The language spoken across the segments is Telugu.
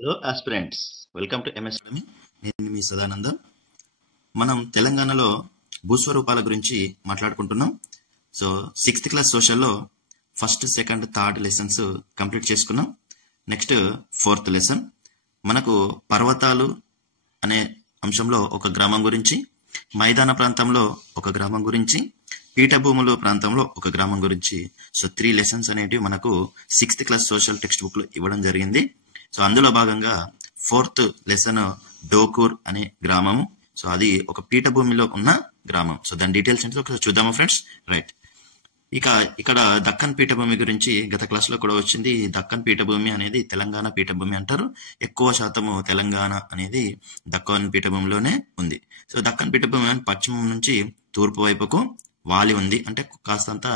Hello aspirants, welcome to MS academy. నేను మీ సదానందం. మనం తెలంగాణలో భూస్వరూపాల గురించి మాట్లాడుకుంటున్నాం. సో 6th క్లాస్ సోషల్లో first, second, third lessons complete చేసుకున్నాం. నెక్స్ట్ 4th లెసన్ మనకు పర్వతాలు అనే అంశంలో ఒక గ్రామం గురించి, మైదాన ప్రాంతంలో ఒక గ్రామం గురించి, పీఠభూములు ప్రాంతంలో ఒక గ్రామం గురించి. సో 3 లెసన్స్ అనేటివి మనకు 6th class social text book లో ఇవ్వడం జరిగింది. సో అందులో భాగంగా 4th లెసన్ డోకూర్ అనే గ్రామము. సో అది ఒక పీఠభూమిలో ఉన్న గ్రామం. సో దాని డీటెయిల్స్ ఏంటో ఒకసారి చూద్దాము ఫ్రెండ్స్. రైట్, ఇక్కడ దక్కన్ పీఠభూమి గురించి గత క్లాస్ లో కూడా వచ్చింది. దక్కన్ పీఠభూమి అనేది తెలంగాణ పీఠభూమి అంటారు. ఎక్కువ శాతము తెలంగాణ అనేది దక్కన్ పీఠభూమిలోనే ఉంది. సో దక్కన్ పీఠభూమి పశ్చిమం నుంచి తూర్పు వైపుకు వాలి ఉంది, అంటే కాస్తంత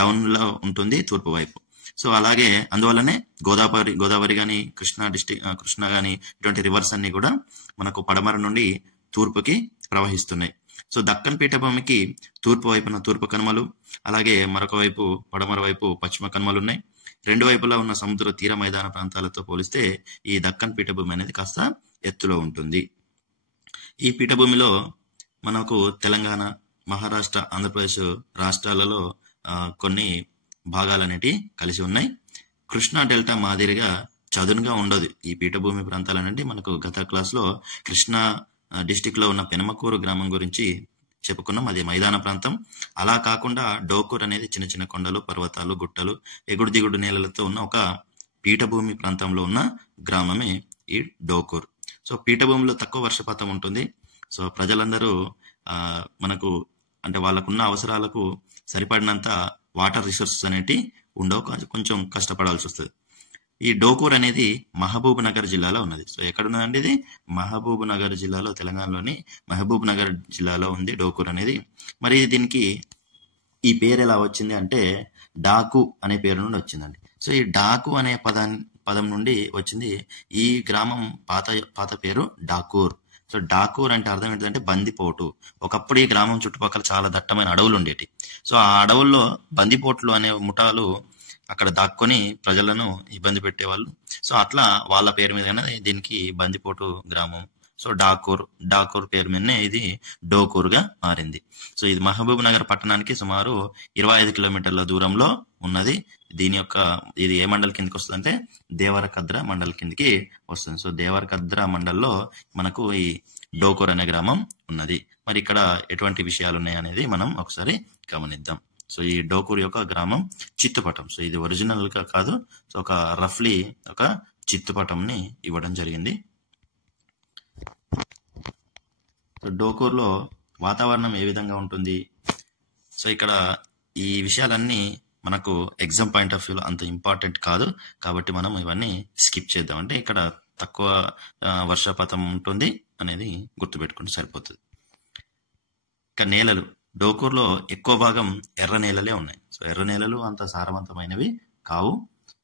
డౌన్ లో ఉంటుంది తూర్పు వైపు. సో అలాగే అందువల్లనే గోదావరి గాని, కృష్ణ గాని ఇటువంటి రివర్స్ అన్ని కూడా మనకు పడమర నుండి తూర్పుకి ప్రవహిస్తున్నాయి. సో దక్కన్ పీఠభూమికి తూర్పు వైపున తూర్పు కనుమలు, అలాగే మరొక వైపు పడమర వైపు పశ్చిమ కనుమలు ఉన్నాయి. రెండు వైపులా ఉన్న సముద్ర తీర మైదాన ప్రాంతాలతో పోలిస్తే ఈ దక్కన్ పీఠభూమి అనేది కాస్త ఎత్తులో ఉంటుంది. ఈ పీఠభూమిలో మనకు తెలంగాణ, మహారాష్ట్ర, ఆంధ్రప్రదేశ్ రాష్ట్రాలలో కొన్ని భాగాలు అనేటివి కలిసి ఉన్నాయి. కృష్ణా డెల్టా మాదిరిగా చదునుగా ఉండదు ఈ పీఠభూమి ప్రాంతాలు అనేది. మనకు గత క్లాస్ లో కృష్ణా డిస్టిక్ లో ఉన్న పెనమకూరు గ్రామం గురించి చెప్పుకున్నాం, అది మైదాన ప్రాంతం. అలా కాకుండా డోకూర్ అనేది చిన్న చిన్న కొండలు, పర్వతాలు, గుట్టలు, ఎగుడు దిగుడు నేలలతో ఉన్న ఒక పీఠభూమి ప్రాంతంలో ఉన్న గ్రామమే ఈ డోకూర్. సో పీఠభూమిలో తక్కువ వర్షపాతం ఉంటుంది. సో ప్రజలందరూ మనకు అంటే వాళ్ళకున్న అవసరాలకు సరిపడినంత వాటర్ రిసోర్సెస్ అనేటి ఉండవు, కొంచెం కష్టపడాల్సి వస్తుంది. ఈ డోకూర్ అనేది మహబూబ్ నగర్ జిల్లాలో ఉన్నది. సో ఎక్కడున్నదండి ఇది? మహబూబ్ నగర్ జిల్లాలో, తెలంగాణలోని మహబూబ్ నగర్ జిల్లాలో ఉంది డోకూర్ అనేది. మరి దీనికి ఈ పేరు ఎలా వచ్చింది అంటే డాకు అనే పేరు నుండి వచ్చిందండి. సో ఈ డాకు అనే పదం నుండి వచ్చింది. ఈ గ్రామం పాత పేరు డాకూర్. సో డాకూర్ అంటే అర్థం ఏంటంటే బందిపోటు. ఒకప్పుడు ఈ గ్రామం చుట్టుపక్కల చాలా దట్టమైన అడవులు ఉండేవి. సో ఆ అడవుల్లో బందిపోట్లు అనే ముఠాలు అక్కడ దాక్కొని ప్రజలను ఇబ్బంది పెట్టేవాళ్ళు. సో అట్లా వాళ్ళ పేరు మీదనే దీనికి బందిపోటు గ్రామం. సో డాకూర్ పేరు మీదనే ఇది డోకూర్ గా మారింది. సో ఇది మహబూబ్ నగర్ పట్టణానికి సుమారు 25 కిలోమీటర్ల దూరంలో ఉన్నది. ఇది ఏ మండల్ కిందకి వస్తుంది అంటే దేవరకద్ర మండల్ కిందకి వస్తుంది. సో దేవరకద్ర మండల్లో మనకు ఈ డోకూర్ అనే గ్రామం ఉన్నది. మరి ఇక్కడ ఎటువంటి విషయాలు ఉన్నాయి అనేది మనం ఒకసారి గమనిద్దాం. సో ఈ డోకూర్ యొక్క గ్రామం చిత్తుపటం. సో ఇది ఒరిజినల్ గా కాదు, సో ఒక రఫ్లీ ఒక చిత్తుపటంని ఇవ్వడం జరిగింది. సో డోకూర్ లో వాతావరణం ఏ విధంగా ఉంటుంది? సో ఇక్కడ ఈ విషయాలన్నీ మనకు ఎగ్జామ్ పాయింట్ ఆఫ్ వ్యూలో అంత ఇంపార్టెంట్ కాదు, కాబట్టి మనం ఇవన్నీ స్కిప్ చేద్దాం. అంటే ఇక్కడ తక్కువ వర్షపాతం ఉంటుంది అనేది గుర్తుపెట్టుకుంటే సరిపోతుంది. ఇక నేలలు, డోకూర్లో ఎక్కువ భాగం ఎర్ర నేలలే ఉన్నాయి. సో ఎర్ర నేలలు అంత సారవంతమైనవి కావు.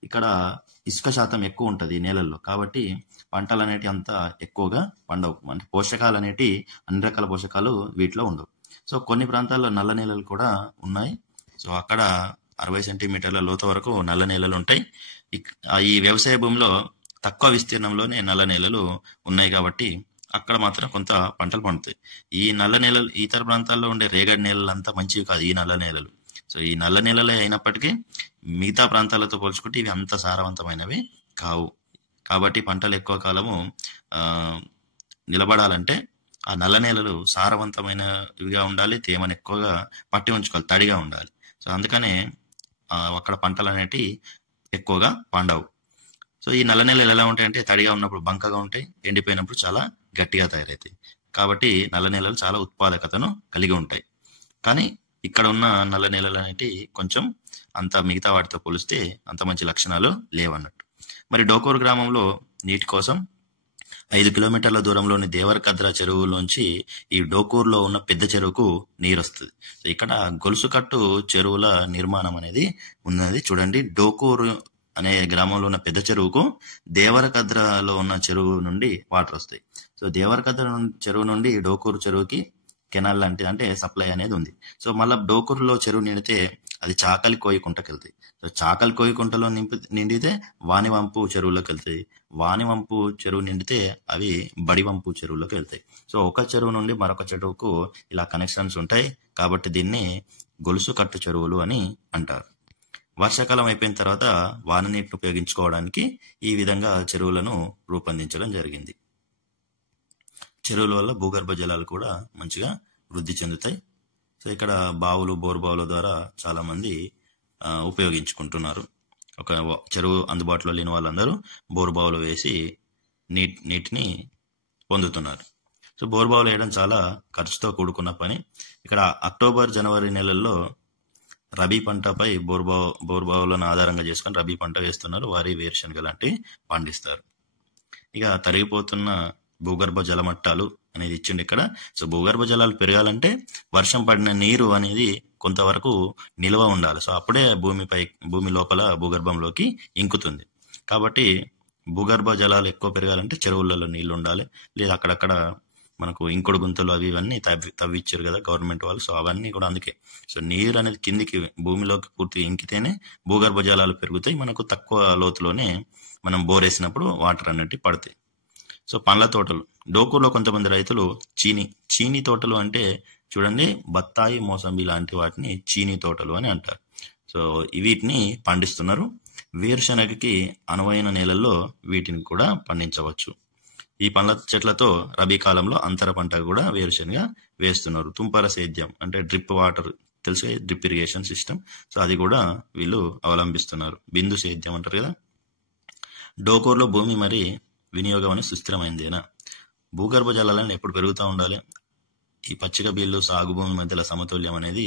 ఇక్కడ ఇసుక శాతం ఎక్కువ ఉంటుంది ఈ నేలల్లో, కాబట్టి పంటలు అనేటి అంత ఎక్కువగా పండవు. అంటే పోషకాలు అనేటి అన్ని రకాల పోషకాలు వీటిలో ఉండవు. సో కొన్ని ప్రాంతాల్లో నల్ల నేలలు కూడా ఉన్నాయి. సో అక్కడ 60 సెంటీమీటర్ల లోతు వరకు నల్ల నేలలు ఉంటాయి. ఈ వ్యవసాయ భూమిలో తక్కువ విస్తీర్ణంలోనే నల్ల నేలలు ఉన్నాయి కాబట్టి అక్కడ మాత్రం కొంత పంటలు పండుతాయి. ఈ నల్ల నేలలు ఇతర ప్రాంతాల్లో ఉండే రేగడి నేలలు అంతా మంచివి కాదు ఈ నల్ల నేలలు. సో ఈ నల్ల నేలలే అయినప్పటికీ మిగతా ప్రాంతాలతో పోల్చుకుంటే ఇవి అంత సారవంతమైనవి కావు. కాబట్టి పంటలు ఎక్కువ కాలము నిలబడాలంటే ఆ నల్ల నేలలు సారవంతమైనవిగా ఉండాలి, తేమను ఎక్కువగా పట్టి ఉంచుకోవాలి, తడిగా ఉండాలి. సో అందుకనే అక్కడ పంటలు అనేటివి ఎక్కువగా పండవు. సో ఈ నల్ల నేలలు ఎలా ఉంటాయంటే తడిగా ఉన్నప్పుడు బంకగా ఉంటాయి, ఎండిపోయినప్పుడు చాలా గట్టిగా తయారవుతాయి. కాబట్టి నల్ల నేలలు చాలా ఉత్పాదకతను కలిగి ఉంటాయి. కానీ ఇక్కడ ఉన్న నల్ల నేలలు అనేటివి కొంచెం అంత మిగతా వాటితో పోలిస్తే అంత మంచి లక్షణాలు లేవన్నట్టు. మరి డోకూర్ గ్రామంలో నీటి కోసం 5 కిలోమీటర్ల దూరంలోని దేవరకద్ర చెరువులోంచి ఈ డోకూర్లో ఉన్న పెద్ద చెరువుకు నీరు వస్తుంది. సో ఇక్కడ గొలుసుకట్టు చెరువుల నిర్మాణం అనేది ఉన్నది. చూడండి, డోకూర్ అనే గ్రామంలో ఉన్న పెద్ద చెరువుకు దేవరకద్రలో ఉన్న చెరువు నుండి వాటర్ వస్తాయి. సో దేవరకద్ర చెరువు నుండి డోకూర్ చెరువుకి కెనాల్ లాంటిది అంటే సప్లై అనేది ఉంది. సో మళ్ళీ డోకూర్లో చెరువు నిండితే అది చాకలి కోయి కుంటకెళ్తాయి. చాకలి కోయి కుంటలో నిండితే వానివంపు చెరువులోకి వెళ్తాయి. వానివంపు చెరువు నిండితే అవి బడివంపు చెరువులోకి వెళ్తాయి. సో ఒక చెరువు నుండి మరొక చెరువుకు ఇలా కనెక్షన్స్ ఉంటాయి. కాబట్టి దీన్ని గొలుసు కట్టు చెరువులు అని అంటారు. వర్షాకాలం అయిపోయిన తర్వాత వాన నీటిని ఉపయోగించుకోవడానికి ఈ విధంగా చెరువులను రూపొందించడం జరిగింది. చెరువుల వల్ల భూగర్భ జలాలు కూడా మంచిగా వృద్ధి చెందుతాయి. సో ఇక్కడ బావులు, బోరు బావుల ద్వారా చాలా మంది ఉపయోగించుకుంటున్నారు. ఒక చెరువు అందుబాటులో లేని వాళ్ళందరూ బోరు బావులు వేసి నీటిని పొందుతున్నారు. సో బోరు బావులు వేయడం చాలా ఖర్చుతో కూడుకున్న పని. ఇక్కడ అక్టోబర్, జనవరి నెలల్లో రబీ పంటపై బోరు బావులను ఆధారంగా చేసుకొని రబీ పంట వేస్తున్నారు. వరి, వేరుశనగ లాంటివి పండిస్తారు. ఇక తరిగిపోతున్న భూగర్భ జలమట్టాలు అనేది ఇచ్చిండు ఇక్కడ. సో భూగర్భ జలాలు పెరగాలంటే వర్షం పడిన నీరు అనేది కొంతవరకు నిల్వ ఉండాలి. సో అప్పుడే భూమి లోపల భూగర్భంలోకి ఇంకుతుంది. కాబట్టి భూగర్భ జలాలు ఎక్కువ పెరగాలంటే చెరువులలో నీళ్లు ఉండాలి. లేదా అక్కడక్కడ మనకు ఇంకుడు గుంతలు అవి ఇవన్నీ తవ్విచ్చారు కదా గవర్నమెంట్ వాళ్ళు. సో అవన్నీ కూడా అందుకే. సో నీరు అనేది కిందికి భూమిలోకి పూర్తిగా ఇంకితేనే భూగర్భ జలాలు పెరుగుతాయి. మనకు తక్కువ లోతులోనే మనం బోరేసినప్పుడు వాటర్ అనేవి పడతాయి. సో పండ్ల తోటలు, డోకూరులో కొంతమంది రైతులు చీనీ తోటలు అంటే చూడండి, బత్తాయి, మోసంబి లాంటి వాటిని చీనీ తోటలు అని అంటారు. సో వీటిని పండిస్తున్నారు. వేరుశనగకి అనువైన నేలల్లో వీటిని కూడా పండించవచ్చు. ఈ పండ్ల చెట్లతో రబీ కాలంలో అంతర పంట కూడా వేరుశనగ వేస్తున్నారు. తుంపర సేద్యం అంటే డ్రిప్ వాటర్ తెలుసు, డ్రిప్ ఇరిగేషన్ సిస్టమ్. సో అది కూడా వీళ్ళు అవలంబిస్తున్నారు. బిందు సేద్యం అంటారు కదా. డోకూరులో భూమి మరి వినియోగం అనేది సుస్థిరమైందేనా? భూగర్భ జలాలను ఎప్పుడు పెరుగుతూ ఉండాలి. ఈ పచ్చిక బీళ్ళు, సాగు భూమి మధ్యలో సమతుల్యం అనేది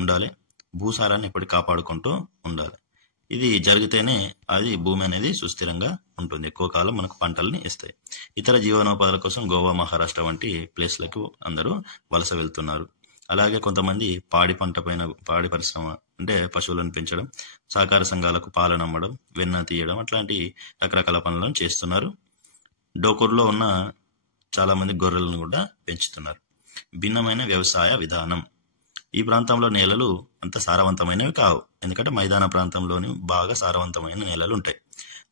ఉండాలి. భూసారాన్ని ఎప్పటి కాపాడుకుంటూ ఉండాలి. ఇది జరిగితేనే అది భూమి అనేది సుస్థిరంగా ఉంటుంది. ఎక్కువ కాలం మనకు పంటల్ని ఇస్తాయి. ఇతర జీవనోపాధుల కోసం గోవా, మహారాష్ట్ర వంటి ప్లేస్లకు అందరూ వలస వెళ్తున్నారు. అలాగే కొంతమంది పాడి పరిశ్రమ అంటే పశువులను పెంచడం, సహకార సంఘాలకు పాలను అమ్మడం, వెన్న తీయడం అట్లాంటి రకరకాల పనులను చేస్తున్నారు. డోకూరులో ఉన్న చాలా మంది గొర్రెలను కూడా పెంచుతున్నారు. భిన్నమైన వ్యవసాయ విధానం. ఈ ప్రాంతంలో నేలలు అంత సారవంతమైనవి కావు. ఎందుకంటే మైదాన ప్రాంతంలోని బాగా సారవంతమైన నేలలు ఉంటాయి.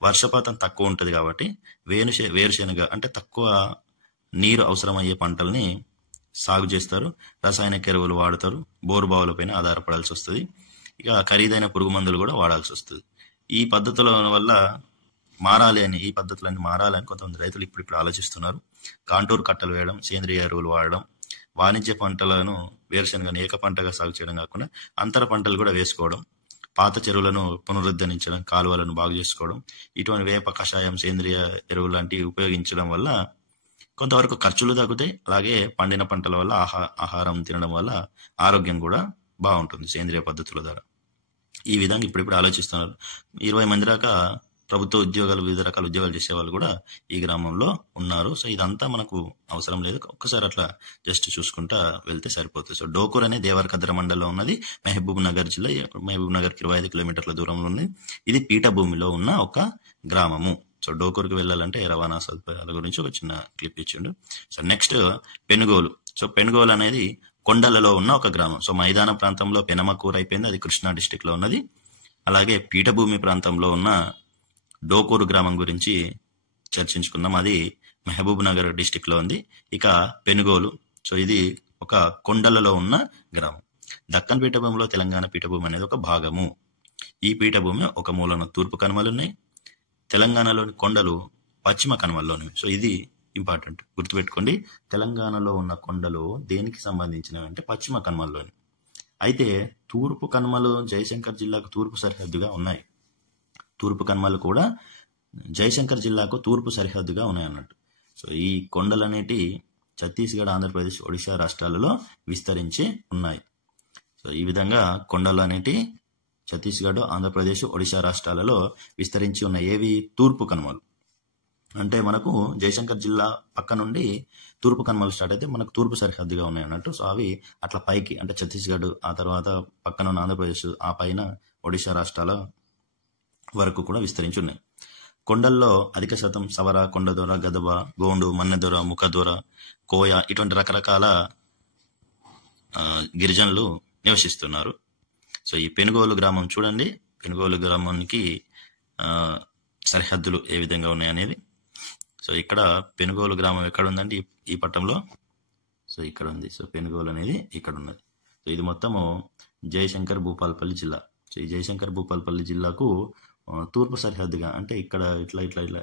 వర్షపాతం తక్కువ ఉంటుంది కాబట్టి వేరుశెనగ అంటే తక్కువ నీరు అవసరమయ్యే పంటల్ని సాగు చేస్తారు. రసాయనిక ఎరువులు వాడతారు. బోరు బావులపైన ఆధారపడాల్సి వస్తుంది. ఇక ఖరీదైన పురుగు మందులు కూడా వాడాల్సి వస్తుంది. ఈ పద్ధతుల వల్ల ఈ పద్ధతులన్నీ మారాలని కొంతమంది రైతులు ఇప్పుడు ఆలోచిస్తున్నారు. కాంటూర్ కట్టలు వేయడం, సేంద్రియ ఎరువులు వాడడం, వాణిజ్య పంటలను వేరుశనగను ఏక పంటగా సాగు చేయడం కాకుండా అంతర పంటలు కూడా వేసుకోవడం, పాత చెరువులను పునరుద్ధరించడం, కాలువలను బాగు చేసుకోవడం, ఇటువంటి వేప కషాయం, సేంద్రియ ఎరువులు లాంటివి ఉపయోగించడం వల్ల కొంతవరకు ఖర్చులు తగ్గుతాయి. అలాగే పండిన పంటల వల్ల ఆహారం తినడం వల్ల ఆరోగ్యం కూడా బాగుంటుంది సేంద్రియ పద్ధతుల ద్వారా. ఈ విధంగా ఇప్పుడు ఆలోచిస్తున్నారు. 20 మంది దాకా ప్రభుత్వ ఉద్యోగాలు, వివిధ రకాల ఉద్యోగాలు చేసే వాళ్ళు కూడా ఈ గ్రామంలో ఉన్నారు. సో ఇదంతా మనకు అవసరం లేదు. ఒక్కసారి అట్లా జస్ట్ చూసుకుంటా వెళ్తే సరిపోతుంది. సో డోకూర్ అనే దేవరకద్ర మండలంలో ఉన్నది. మహబూబ్ నగర్ జిల్లా, మహబూబ్ నగర్కి 25 కిలోమీటర్ల దూరంలో ఉంది. ఇది పీఠభూమిలో ఉన్న ఒక గ్రామము. సో డోకూర్కి వెళ్ళాలంటే రవాణా సదుపాయాల గురించి ఒక చిన్న క్లిప్ ఇచ్చిండు. So next Penugolu. So Penugolu అనేది కొండలలో ఉన్న ఒక గ్రామం. సో మైదాన ప్రాంతంలో పెనమకూరు అయిపోయింది, అది కృష్ణా డిస్టిక్ లో ఉన్నది. అలాగే పీఠభూమి ప్రాంతంలో ఉన్న డోకూరు గ్రామం గురించి చర్చించుకుందాం. అది మహబూబ్ నగర్ డిస్టిక్ లో ఉంది. ఇక పెనుగోలు, సో ఇది ఒక కొండలలో ఉన్న గ్రామం. దక్కన్ పీఠభూమిలో తెలంగాణ పీఠభూమి అనేది ఒక భాగము. ఈ పీఠభూమి ఒక మూలన తూర్పు కనుమలు ఉన్నాయి. తెలంగాణలోని కొండలు పశ్చిమ కనుమల్లోనివి. సో ఇది ఇంపార్టెంట్, గుర్తుపెట్టుకోండి. తెలంగాణలో ఉన్న కొండలు దేనికి సంబంధించినవి అంటే పశ్చిమ కనుమల్లోని. అయితే తూర్పు కనుమలు జయశంకర్ జిల్లాకు తూర్పు సరిహద్దుగా ఉన్నాయి. తూర్పు కనుమలు కూడా జయశంకర్ జిల్లాకు తూర్పు సరిహద్దుగా ఉన్నాయి అన్నట్టు. సో ఈ కొండలు అనేటి ఛత్తీస్గఢ్, ఆంధ్రప్రదేశ్, ఒడిశా రాష్ట్రాలలో విస్తరించి ఉన్నాయి. సో ఈ విధంగా కొండలు అనేటి ఛత్తీస్గఢ్, ఆంధ్రప్రదేశ్, ఒడిశా రాష్ట్రాలలో విస్తరించి ఉన్నాయి. ఏవి? తూర్పు కనుమలు. అంటే మనకు జయశంకర్ జిల్లా పక్క నుండి తూర్పు కనుమలు స్టార్ట్ అయితే మనకు తూర్పు సరిహద్దుగా ఉన్నాయి అన్నట్టు. సో అవి అట్లా పైకి అంటే ఛత్తీస్గఢ్, ఆ తర్వాత పక్కన ఉన్న ఆంధ్రప్రదేశ్, ఆ పైన ఒడిశా రాష్ట్రాల వరకు కూడా విస్తరించి ఉన్నాయి. కొండల్లో అధిక శాతం సవర, కొండదొర, గదబ, గోండు, మన్నెదొర, ముఖదొర, కోయ ఇటువంటి రకరకాల గిరిజనులు నివసిస్తున్నారు. సో ఈ పెనుగోలు గ్రామం చూడండి, పెనుగోలు గ్రామానికి సరిహద్దులు ఏ విధంగా ఉన్నాయనేది. సో ఇక్కడ పెనుగోలు గ్రామం ఎక్కడ ఉందండి ఈ పట్టంలో? సో ఇక్కడ ఉంది. సో పెనుగోలు అనేది ఇక్కడ ఉన్నది. సో ఇది మొత్తము జయశంకర్ భూపాలపల్లి జిల్లా. సో ఈ జయశంకర్ భూపాలపల్లి జిల్లాకు తూర్పు సరిహద్దుగా, అంటే ఇక్కడ ఇట్లా ఇట్లా ఇట్లా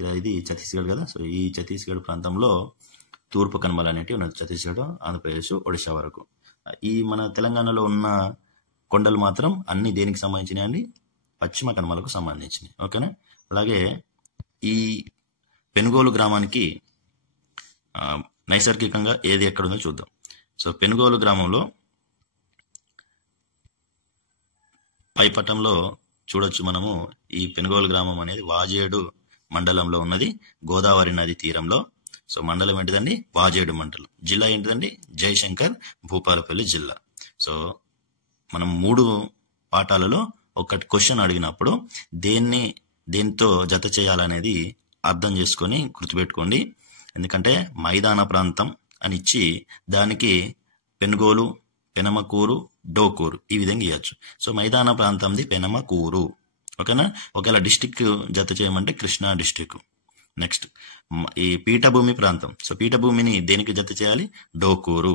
ఇలా ఇది ఛత్తీస్గఢ్ కదా. సో ఈ ఛత్తీస్గఢ్ ప్రాంతంలో తూర్పు కనుమలు అనేటివి ఉన్నది. ఛత్తీస్గఢ్, ఆంధ్రప్రదేశ్, ఒడిశా వరకు. ఈ మన తెలంగాణలో ఉన్న కొండలు మాత్రం అన్ని దేనికి సంబంధించినవి అండి? పశ్చిమ కనుమలకు సంబంధించినవి. ఓకేనా? అలాగే ఈ పెనుగోలు గ్రామానికి నైసర్గికంగా ఏది ఎక్కడుందో చూద్దాం. సో పెనుగోలు గ్రామంలో పై పట్టంలో చూడొచ్చు మనము. ఈ పెనుగోలు గ్రామం అనేది వాజేడు మండలంలో ఉన్నది, గోదావరి నది తీరంలో. సో మండలం ఏంటిదండి? వాజేడు మండలం. జిల్లా ఏంటిదండి? జయశంకర్ భూపాలపల్లి జిల్లా. సో మనం 3 పాఠాలలో ఒకటి క్వశ్చన్ అడిగినప్పుడు దేంతో జత చేయాలనేది అర్థం చేసుకొని గుర్తుపెట్టుకోండి. ఎందుకంటే మైదాన ప్రాంతం అని ఇచ్చి దానికి పెనుగోలు, పెనమకూరు, డోకూరు ఈ విధంగా ఇవ్వచ్చు. సో మైదాన ప్రాంతంది పెనమకూరు. ఓకేనా? ఒకవేళ డిస్టిక్ జత చేయమంటే కృష్ణా డిస్టిక్. నెక్స్ట్ ఈ పీఠభూమి ప్రాంతం. సో పీఠభూమిని దేనికి జత చేయాలి? డోకూరు.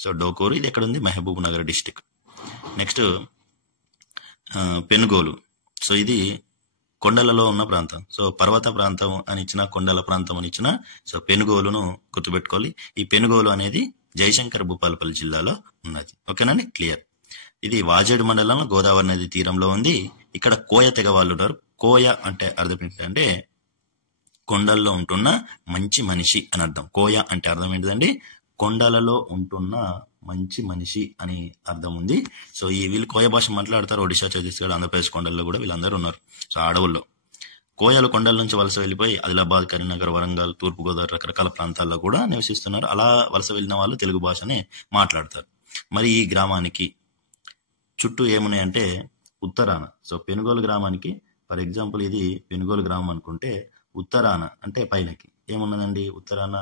సో డోకూరు ఇది ఎక్కడ ఉంది? Mahabub Nagar district. Next Penugolu. So ఇది కొండలలో ఉన్న ప్రాంతం. సో పర్వత ప్రాంతం అని ఇచ్చిన, కొండల ప్రాంతం అని ఇచ్చిన, సో పెనుగోలును గుర్తుపెట్టుకోవాలి. ఈ పెనుగోలు అనేది జయశంకర్ భూపాలపల్లి జిల్లాలో ఉన్నది. ఓకేనండి? క్లియర్. ఇది వాజేడు మండలంలో గోదావరి నది తీరంలో ఉంది. ఇక్కడ కోయ తెగ వాళ్ళు ఉన్నారు. కోయ అంటే అర్థం ఏంటంటే కొండల్లో ఉంటున్న మంచి మనిషి అని అర్థం. కోయ అంటే అర్థం ఏంటిదండి? కొండలలో ఉంటున్న మంచి మనిషి అని అర్థం ఉంది. సో ఈ వీళ్ళు కోయ భాష మాట్లాడతారు. ఒడిశా, ఛత్తీస్గఢ్, ఆంధ్రప్రదేశ్ కొండల్లో కూడా వీళ్ళందరూ ఉన్నారు. సో అడవుల్లో కోయలు కొండల నుంచి వలస వెళ్ళిపోయి ఆదిలాబాద్, కరీంనగర్, వరంగల్, తూర్పుగోదావరి రకరకాల ప్రాంతాల్లో కూడా నివసిస్తున్నారు. అలా వలస వెళ్ళిన వాళ్ళు తెలుగు భాషనే మాట్లాడతారు. మరి ఈ గ్రామానికి చుట్టూ ఏమున్నాయంటే ఉత్తరాన, సో పెనుగోలు గ్రామానికి ఫర్ ఎగ్జాంపుల్ ఇది పెనుగోలు గ్రామం అనుకుంటే ఉత్తరాన అంటే పైనకి ఏమున్నదండి? ఉత్తరాన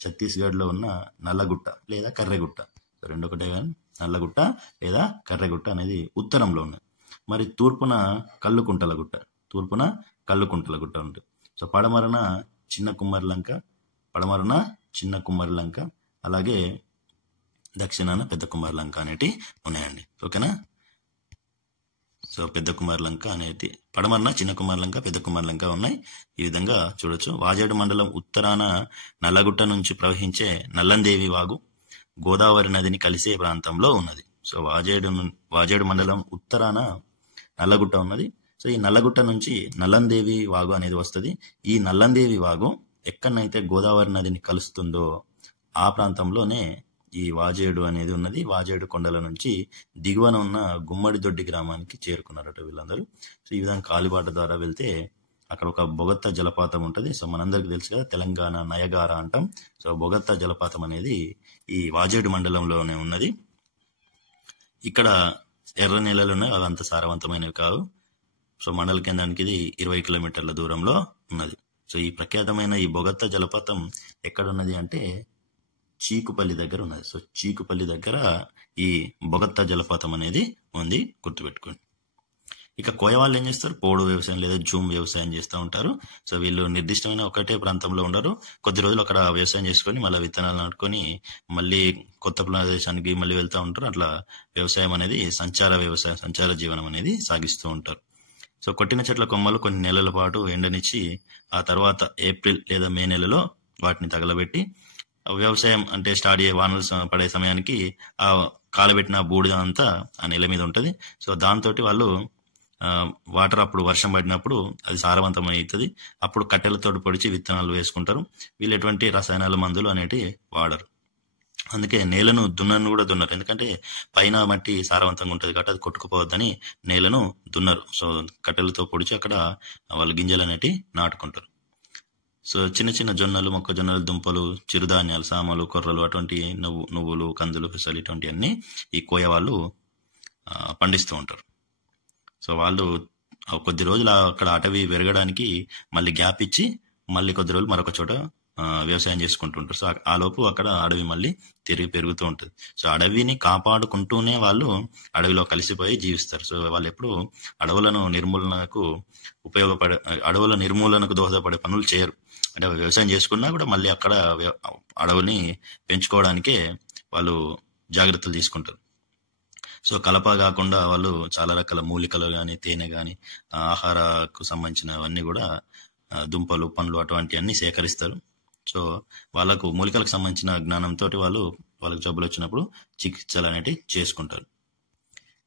ఛత్తీస్గఢ్లో ఉన్న నల్లగుట్ట లేదా కర్రెగుట్ట. సో రెండు ఒకటే కానీ నల్లగుట్ట లేదా కర్రెగుట్ట అనేది ఉత్తరంలో ఉన్నది. మరి తూర్పున కల్లుకుంటల గుట్ట, తూర్పున కల్లుకుంటల గుట్ట ఉంటుంది. సో పడమరన చిన్న కుమ్మరి లంక, అలాగే దక్షిణాన పెద్ద కుమార్ లంక అనేటి ఉన్నాయండి. ఓకేనా? సో పెద్ద కుమార్ లంక అనేది పడమరన చిన్న కుమార్ లంక, పెద్ద కుమార్ లంక ఉన్నాయి. ఈ విధంగా చూడొచ్చు. వాజేడు మండలం ఉత్తరాన నల్లగుట్ట నుంచి ప్రవహించే నల్లందేవి వాగు గోదావరి నదిని కలిసే ప్రాంతంలో ఉన్నది. సో వాజేడు మండలం ఉత్తరాన నల్లగుట్ట ఉన్నది. సో ఈ నల్లగుట్ట నుంచి నల్లందేవి వాగు అనేది వస్తుంది. ఈ నల్లందేవి వాగు ఎక్కడనైతే గోదావరి నదిని కలుస్తుందో ఆ ప్రాంతంలోనే ఈ వాజేడు అనేది ఉన్నది. వాజేడు కొండల నుంచి దిగువన ఉన్న గుమ్మడి దొడ్డి గ్రామానికి చేరుకున్నారట వీళ్ళందరూ. సో ఈ విధంగా కాలిబాట ద్వారా వెళ్తే అక్కడ ఒక బొగత్తా జలపాతం ఉంటుంది. సో మనందరికి తెలుసు కదా, తెలంగాణ నయగార అంటాం. సో బొగత్తా జలపాతం అనేది ఈ వాజేడు మండలంలోనే ఉన్నది. ఇక్కడ ఎర్ర నేలలు ఉన్నాయి, అవి అంత సారవంతమైనవి కావు. సో మండల కేంద్రానికి ఇది 20 కిలోమీటర్ల దూరంలో ఉన్నది. సో ఈ ప్రఖ్యాతమైన ఈ బొగత్తా జలపాతం ఎక్కడున్నది అంటే చీకుపల్లి దగ్గర ఉన్నది. సో చీకుపల్లి దగ్గర ఈ బొగత్తా జలపాతం అనేది ఉంది, గుర్తుపెట్టుకోండి. ఇక కోయ వాళ్ళు ఏం చేస్తారు? పోడు వ్యవసాయం లేదా జూమ్ వ్యవసాయం చేస్తూ ఉంటారు. సో వీళ్ళు నిర్దిష్టమైన ఒకటే ప్రాంతంలో ఉండరు. కొద్ది రోజులు అక్కడ వ్యవసాయం చేసుకొని మళ్ళీ విత్తనాలు నాటుకొని మళ్ళీ కొత్త ప్రదేశానికి మళ్ళీ వెళ్తూ ఉంటారు. అట్లా వ్యవసాయం అనేది సంచార జీవనం అనేది సాగిస్తూ ఉంటారు. సో కొట్టిన చెట్ల కొమ్మలు కొన్ని నెలల పాటు ఎండనిచ్చి ఆ తర్వాత ఏప్రిల్ లేదా మే నెలలో వాటిని తగలబెట్టి వ్యవసాయం అంటే స్టార్ట్ అయ్యే వానలు పడే సమయానికి ఆ కాలబెట్టిన బూడిద అంతా ఆ నెల మీద ఉంటుంది. సో దాంతో వాళ్ళు వాటర్ అప్పుడు వర్షం పడినప్పుడు అది సారవంతం అవుతుంది. అప్పుడు కట్టెలతో పొడిచి విత్తనాలు వేసుకుంటారు. వీళ్ళు ఎటువంటి రసాయనాల మందులు అనేటివి వాడరు. అందుకే నేలను కూడా దున్నరు. ఎందుకంటే పైన మట్టి సారవంతంగా ఉంటుంది కాబట్టి అది కొట్టుకుపోవద్దని నేలను దున్నరు. సో కట్టెలతో పొడిచి అక్కడ వాళ్ళు గింజలు అనేటివి నాటుకుంటారు. సో చిన్న చిన్న జొన్నలు, మొక్కజొన్నలు, దుంపలు, చిరుధాన్యాలు, సామలు, కొర్రలు, అటువంటి నువ్వులు, కందులు, పెసలు ఇటువంటివన్నీ ఈ కోయ వాళ్ళు పండిస్తూ ఉంటారు. సో వాళ్ళు కొద్ది రోజులు అక్కడ అటవీ పెరగడానికి మళ్ళీ గ్యాప్ ఇచ్చి మళ్ళీ కొద్ది రోజులు మరొక చోట వ్యవసాయం చేసుకుంటుంటారు. సో ఆ లోపు అక్కడ అడవి మళ్ళీ తిరిగి పెరుగుతూ ఉంటుంది. సో అడవిని కాపాడుకుంటూనే వాళ్ళు అడవిలో కలిసిపోయి జీవిస్తారు. సో వాళ్ళు ఎప్పుడు అడవులను నిర్మూలనకు అడవుల నిర్మూలనకు దోహదపడే పనులు చేయరు. అంటే వ్యవసాయం చేసుకున్నా కూడా మళ్ళీ అక్కడ అడవిని పెంచుకోవడానికే వాళ్ళు జాగ్రత్తలు తీసుకుంటారు. సో కలప కాకుండా వాళ్ళు చాలా రకాల మూలికలు కానీ, తేనె కానీ, ఆహారకు సంబంధించినవన్నీ కూడా దుంపలు, పండ్లు అటువంటివన్నీ సేకరిస్తారు. సో వాళ్ళకు మూలికలకు సంబంధించిన జ్ఞానంతో వాళ్ళకు జబ్బులు వచ్చినప్పుడు చికిత్సలు అనేటివి చేసుకుంటారు.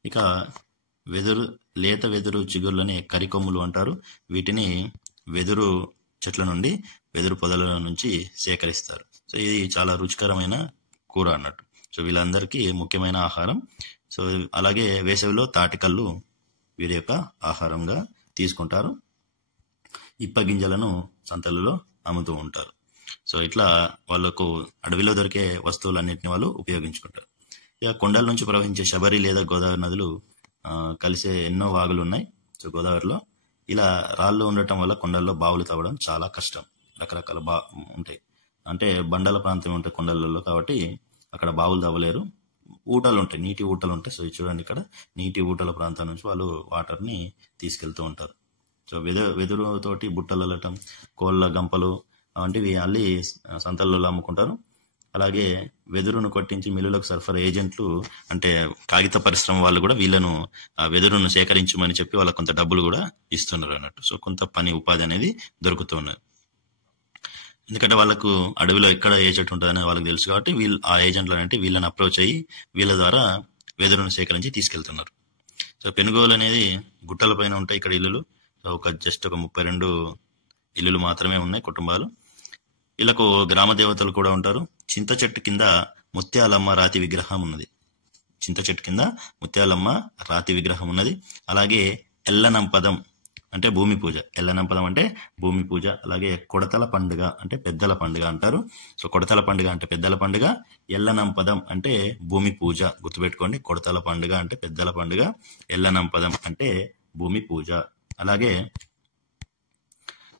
ఇక లేత వెదురు చిగుళ్ళని కరికొమ్ములు అంటారు. వీటిని వెదురు చెట్ల నుండి, వెదురు పొదల నుంచి సేకరిస్తారు. సో ఇది చాలా రుచికరమైన కూర అన్నట్టు. సో వీళ్ళందరికీ ముఖ్యమైన ఆహారం. సో అలాగే వేసవిలో తాటికల్లు వీరి యొక్క ఆహారంగా తీసుకుంటారు. ఇప్ప గింజలను సంతలలో అమ్ముతూ ఉంటారు. సో ఇట్లా వాళ్ళకు అడవిలో దొరికే వస్తువులన్నింటినీ వాళ్ళు ఉపయోగించుకుంటారు. ఇక కొండల నుంచి ప్రవహించే శబరి లేదా గోదావరి నదులు కలిసే ఎన్నో వాగులు ఉన్నాయి. సో గోదావరిలో ఇలా రాళ్ళు ఉండటం వల్ల కొండల్లో బావులు తవ్వడం చాలా కష్టం. రకరకాల ఉంటాయి, అంటే బండల ప్రాంతం ఉంటాయి కొండలలో, కాబట్టి అక్కడ బావులు తవ్వలేరు. ఊటలు ఉంటాయి, నీటి ఊటలు ఉంటాయి. సో చూడండి, ఇక్కడ నీటి ఊటల ప్రాంతం నుంచి వాళ్ళు వాటర్ని తీసుకెళ్తూ ఉంటారు. సో వెదురుతోటి బుట్టలు అల్లటం, కోళ్ళ గంపలు వంటివి అల్లి సంతల్లో అమ్ముకుంటారు. అలాగే వెదురును కొట్టించి మిల్లులకు సరఫరా ఏజెంట్లు, అంటే కాగిత పరిశ్రమ వాళ్ళు కూడా వీళ్ళను వెదురును సేకరించమని చెప్పి వాళ్ళకు కొంత డబ్బులు కూడా ఇస్తున్నారు అన్నట్టు. సో కొంత పని ఉపాధి అనేది దొరుకుతున్నది. ఎందుకంటే వాళ్ళకు అడవిలో ఎక్కడ ఏ చెట్టు ఉంటుందని వాళ్ళకి తెలుసు, కాబట్టి ఆ ఏజెంట్లు అంటే వీళ్ళని అప్రోచ్ అయ్యి వీళ్ళ ద్వారా వెదురును సేకరించి తీసుకెళ్తున్నారు. సో పెనుగోలు అనేది గుట్టల పైన ఉంటాయి ఇక్కడ ఇల్లులు. సో జస్ట్ ఒక 32 ఇల్లులు మాత్రమే ఉన్నాయి కుటుంబాలు. వీళ్ళకు గ్రామ దేవతలు కూడా ఉంటారు. చింత చెట్టు కింద ముత్యాలమ్మ రాతి విగ్రహం ఉన్నది. చింత చెట్టు కింద ముత్యాలమ్మ రాతి విగ్రహం ఉన్నది. అలాగే ఎల్లనంపదం అంటే భూమి పూజ, ఎల్లనంపదం అంటే భూమి పూజ. అలాగే కొడతల పండుగ అంటే పెద్దల పండుగ అంటారు. సో కొడతల పండుగ అంటే పెద్దల పండుగ, ఎల్లనంపదం అంటే భూమి పూజ. గుర్తుపెట్టుకోండి, కొడతల పండుగ అంటే పెద్దల పండుగ, ఎల్లనంపదం అంటే భూమి పూజ. అలాగే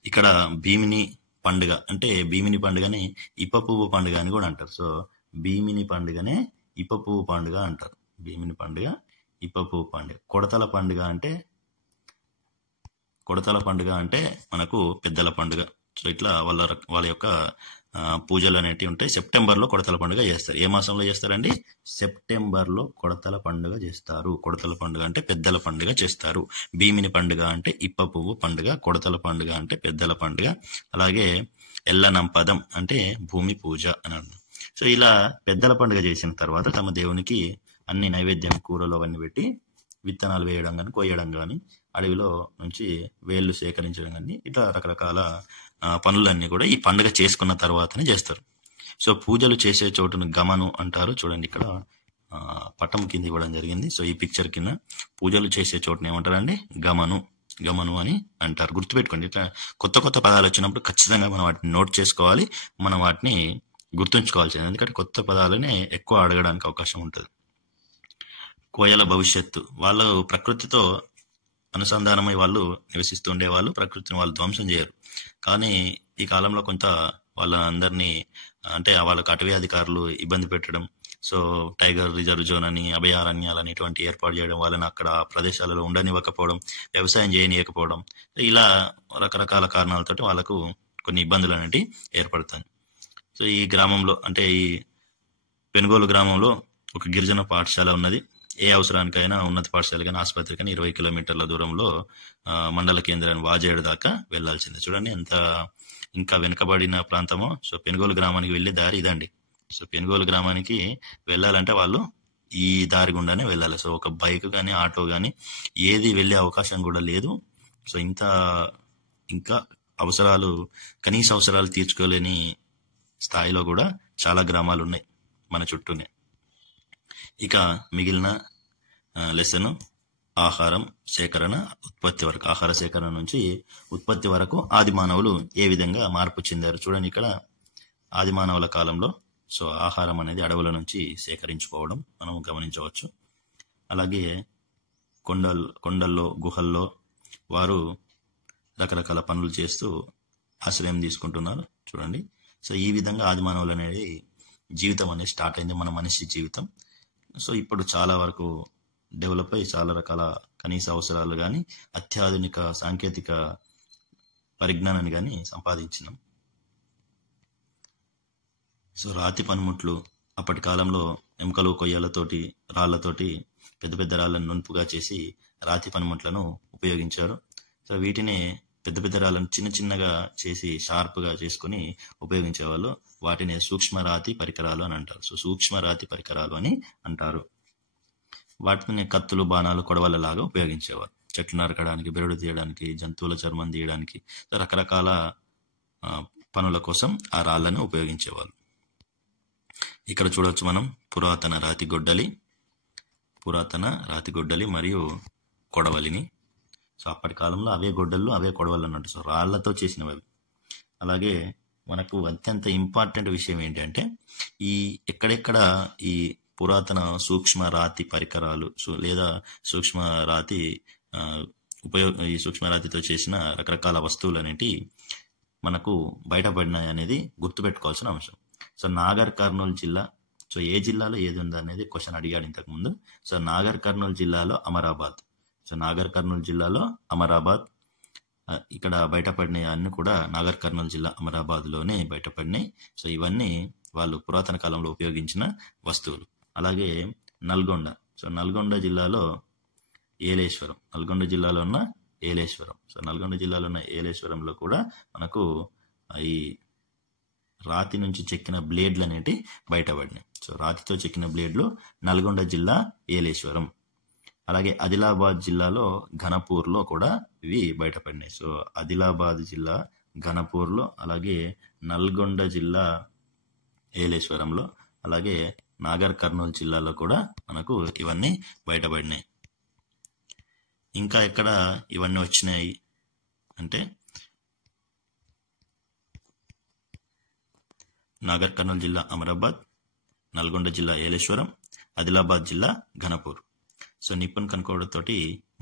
ఇక్కడ భీమిని పండుగ అంటే భీమిని పండుగని ఇప్ప పువ్వు పండుగ అని కూడా అంటారు. సో భీమిని పండుగనే ఇప్ప పువ్వు పండుగ అంటారు. భీమిని పండుగ, ఇప్ప పువ్వు పండుగ. కొడతల పండుగ అంటే మనకు పెద్దల పండుగ. సో ఇట్లా వాళ్ళ యొక్క పూజలు అనేటివి ఉంటాయి. సెప్టెంబర్లో కొడతల పండుగ చేస్తారు. ఏ మాసంలో చేస్తారండి? సెప్టెంబర్లో కొడతల పండుగ చేస్తారు. కొడతల పండుగ అంటే పెద్దల పండుగ చేస్తారు. భీమిని పండుగ అంటే ఇప్ప పువ్వు పండుగ, కొడతల పండుగ అంటే పెద్దల పండుగ, అలాగే ఎల్లనంపదం అంటే భూమి పూజ అని అన్నారు. సో ఇలా పెద్దల పండుగ చేసిన తర్వాత తమ దేవునికి అన్ని నైవేద్యం, కూరలు అవన్నీ పెట్టి విత్తనాలు వేయడం కానీ, కొయ్యడం కానీ, అడవిలో నుంచి వేళ్ళు సేకరించడం కానీ, ఇట్లా రకరకాల పనులన్నీ కూడా ఈ పండుగ చేసుకున్న తర్వాతనే చేస్తారు. సో పూజలు చేసే చోటును గమను అంటారు. చూడండి, ఇక్కడ పటం కింద ఇవ్వడం జరిగింది. సో ఈ పిక్చర్ కింద పూజలు చేసే చోటును ఏమంటారండి? గమను అని అంటారు. గుర్తుపెట్టుకోండి, ఇట్లా కొత్త కొత్త పదాలు వచ్చినప్పుడు ఖచ్చితంగా మనం వాటిని నోట్ చేసుకోవాలి, మనం వాటిని గుర్తుంచుకోవాల్సింది. ఎందుకంటే కొత్త పదాలనే ఎక్కువ అడగడానికి అవకాశం ఉంటుంది. కోయల భవిష్యత్తు, వాళ్ళు ప్రకృతితో అనుసంధానమై వాళ్ళు నివసిస్తూ ఉండేవాళ్ళు. ప్రకృతిని వాళ్ళు ధ్వంసం చేయరు. కానీ ఈ కాలంలో కొంత వాళ్ళందరినీ, అంటే వాళ్ళకు అటవీ అధికారులు ఇబ్బంది పెట్టడం, సో టైగర్ రిజర్వ్ జోన్ అని, అభయారణ్యాలని ఇటువంటి ఏర్పాటు చేయడం, వాళ్ళని అక్కడ ప్రదేశాలలో ఉండనివ్వకపోవడం, వ్యవసాయం చేయనియకపోవడం, ఇలా రకరకాల కారణాలతోటి వాళ్ళకు కొన్ని ఇబ్బందులు అనేవి ఏర్పడతాయి. సో ఈ గ్రామంలో, అంటే ఈ పెనుగోలు గ్రామంలో ఒక గిరిజన పాఠశాల ఉన్నది. ఏ అవసరానికైనా ఉన్నత పాఠశాల కానీ, ఆసుపత్రి కానీ 20 కిలోమీటర్ల దూరంలో మండల కేంద్రాన్ని వాజేడు దాకా వెళ్లాల్సిందే. చూడండి ఎంత ఇంకా వెనుకబడిన ప్రాంతమో. సో పెనుగోలు గ్రామానికి వెళ్లే దారి ఇదండి. సో పెనుగోలు గ్రామానికి వెళ్ళాలంటే వాళ్ళు ఈ దారి గుండానే వెళ్ళాలి. సో ఒక బైక్ కానీ, ఆటో కానీ ఏది వెళ్లే అవకాశం కూడా లేదు. సో ఇంకా కనీస అవసరాలు తీర్చుకోలేని స్థాయిలో కూడా చాలా గ్రామాలు ఉన్నాయి మన చుట్టూనే. ఇక మిగిలిన లెసన్ ఆహారం సేకరణ, ఉత్పత్తి వరకు. ఆహార సేకరణ నుంచి ఉత్పత్తి వరకు ఆది మానవులు ఏ విధంగా మార్పు చెందారు. చూడండి, ఇక్కడ ఆది మానవుల కాలంలో సో ఆహారం అనేది అడవుల నుంచి సేకరించుకోవడం మనం గమనించవచ్చు. అలాగే కొండల్లో, గుహల్లో వారు రకరకాల పనులు చేస్తూ ఆశ్రయం తీసుకుంటున్నారు. చూడండి, సో ఈ విధంగా ఆది మానవులు అనేది జీవితం అనేది స్టార్ట్ అయింది, మన మనిషి జీవితం. సో ఇప్పుడు చాలా వరకు డెవలప్ అయ్యి చాలా రకాల కనీస అవసరాలు కానీ అత్యాధునిక సాంకేతిక పరిజ్ఞానాన్ని కానీ సంపాదించినాం. సో రాతి పనిముట్లు అప్పటి కాలంలో ఎముకలు కొయ్యలతోటి రాళ్లతోటి పెద్ద పెద్ద రాళ్లను నునుపుగా చేసి రాతి పనిముట్లను ఉపయోగించారు. సో వీటిని పెద్ద పెద్ద రాళ్లను చిన్న చిన్నగా చేసి షార్ప్గా చేసుకుని ఉపయోగించేవాళ్ళు. వాటిని సూక్ష్మ రాతి పరికరాలు అని అంటారు. సో సూక్ష్మ రాతి పరికరాలు అని అంటారు. వాటిని కత్తులు, బాణాలు, కొడవలలాగా ఉపయోగించేవారు. చెట్లు నరకడానికి, బెరడు తీయడానికి, జంతువుల చర్మం తీయడానికి, రకరకాల పనుల కోసం ఆ రాళ్లను ఉపయోగించేవాళ్ళు. ఇక్కడ చూడవచ్చు మనం పురాతన రాతి గొడ్డలి మరియు కొడవలిని. సో అప్పటి కాలంలో అవే గొడ్డళ్ళు, అవే కొడవలు అన్నట్టు. సో రాళ్లతో చేసినవి అవి. అలాగే మనకు అత్యంత ఇంపార్టెంట్ విషయం ఏంటంటే ఎక్కడెక్కడ ఈ పురాతన సూక్ష్మ రాతి పరికరాలు లేదా సూక్ష్మ రాతి ఈ సూక్ష్మ రాతితో చేసిన రకరకాల వస్తువులు అనేటి మనకు బయటపడినాయి అనేది గుర్తుపెట్టుకోవాల్సిన అంశం. సో నాగర్ కర్నూలు జిల్లా, సో ఏ జిల్లాలో ఏది ఉందా అనేది క్వశ్చన్ అడిగాడు ఇంతకుముందు. సో నాగర్ కర్నూలు జిల్లాలో అమరాబాద్. సో నాగర్ కర్నూలు జిల్లాలో అమరాబాద్. ఇక్కడ బయటపడినాయి అన్ని కూడా నాగర్ కర్నూలు జిల్లా అమరాబాద్లోనే బయటపడినాయి. సో ఇవన్నీ వాళ్ళు పురాతన కాలంలో ఉపయోగించిన వస్తువులు. అలాగే నల్గొండ. సో నల్గొండ జిల్లాలో ఏలేశ్వరం. నల్గొండ జిల్లాలో ఉన్న ఏలేశ్వరం. సో నల్గొండ జిల్లాలో ఉన్న ఏలేశ్వరంలో కూడా మనకు ఈ రాతి నుంచి చెక్కిన బ్లేడ్లు అనేటి బయటపడినాయి. సో రాతితో చెక్కిన బ్లేడ్లు నల్గొండ జిల్లా ఏలేశ్వరం. అలాగే ఆదిలాబాద్ జిల్లాలో ఘనపూర్లో కూడా ఇవి బయటపడినాయి. సో ఆదిలాబాద్ జిల్లా ఘనపూర్లో, అలాగే నల్గొండ జిల్లా ఏలేశ్వరంలో, అలాగే నాగర్ కర్నూలు జిల్లాలో కూడా మనకు ఇవన్నీ బయటపడినాయి. ఇంకా ఎక్కడ ఇవన్నీ వచ్చినాయి అంటే నాగర్ కర్నూలు జిల్లా అమరాబాద్, నల్గొండ జిల్లా ఏలేశ్వరం, ఆదిలాబాద్ జిల్లా ఘనపూర్. సో నిపుణ్ కనుకోవడంతో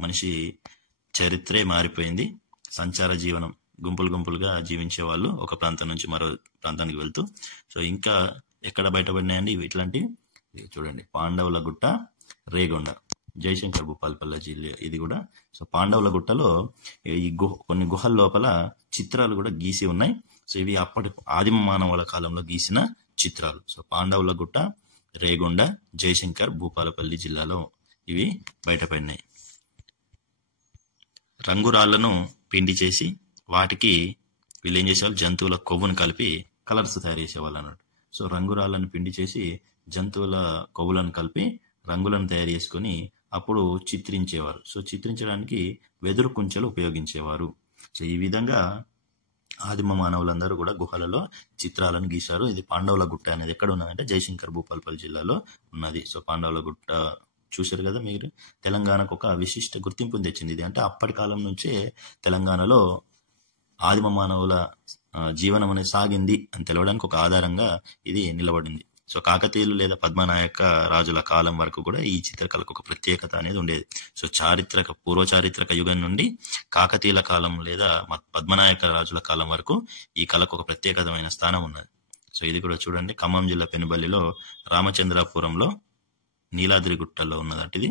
మనిషి చరిత్రే మారిపోయింది. సంచార జీవనం, గుంపులుగా జీవించే వాళ్ళు ఒక ప్రాంతం నుంచి మరో ప్రాంతానికి వెళ్తూ. సో ఇంకా ఎక్కడ బయటపడినాయండి ఇట్లాంటివి చూడండి. పాండవుల గుట్ట, రేగొండ, జయశంకర్ భూపాలపల్లి జిల్లా ఇది కూడా. సో పాండవుల గుట్టలో ఈ కొన్ని గుహల లోపల చిత్రాలు కూడా గీసి ఉన్నాయి. సో ఇవి అప్పటి ఆదిమ మానవుల కాలంలో గీసిన చిత్రాలు. సో పాండవుల గుట్ట, రేగొండ, జయశంకర్ భూపాలపల్లి జిల్లాలో ఇవి బయటపడినాయి. రంగురాళ్లను పిండి చేసి వాటికి వీళ్ళు ఏం చేసేవాళ్ళు, జంతువుల కొవ్వును కలిపి కలర్స్ తయారు చేసేవాళ్ళు అన్నట్టు. సో రంగురాళ్లను పిండి చేసి జంతువుల కొవ్వులను కలిపి రంగులను తయారు చేసుకొని అప్పుడు చిత్రించేవారు. సో చిత్రించడానికి వెదురు కుంచెలు ఉపయోగించేవారు. సో ఈ విధంగా ఆదిమ మానవులందరూ కూడా గుహలలో చిత్రాలను గీశారు. ఇది పాండవుల గుట్ట అనేది ఎక్కడ ఉన్నదంటే జయశంకర్ భూపాలపల్లి జిల్లాలో ఉన్నది. సో పాండవుల గుట్ట చూశారు కదా మీరు. తెలంగాణకు ఒక విశిష్ట గుర్తింపుని తెచ్చింది ఇది. అంటే అప్పటి కాలం నుంచే తెలంగాణలో ఆదిమ మానవుల జీవనం అనేది సాగింది అని తెలవడానికి ఒక ఆధారంగా ఇది నిలబడింది. సో కాకతీయులు లేదా పద్మనాయక రాజుల కాలం వరకు కూడా ఈ చిత్రకళకు ఒక ప్రత్యేకత అనేది ఉండేది. సో పూర్వ చారిత్రక యుగం నుండి కాకతీయుల కాలం లేదా పద్మనాయక రాజుల కాలం వరకు ఈ కళకు ఒక ప్రత్యేకమైన స్థానం ఉన్నది. సో ఇది కూడా చూడండి. ఖమ్మం జిల్లా పెనుబల్లిలో, రామచంద్రాపురంలో, నీలాద్రి గుట్టల్లో ఉన్నదంటే ఇది.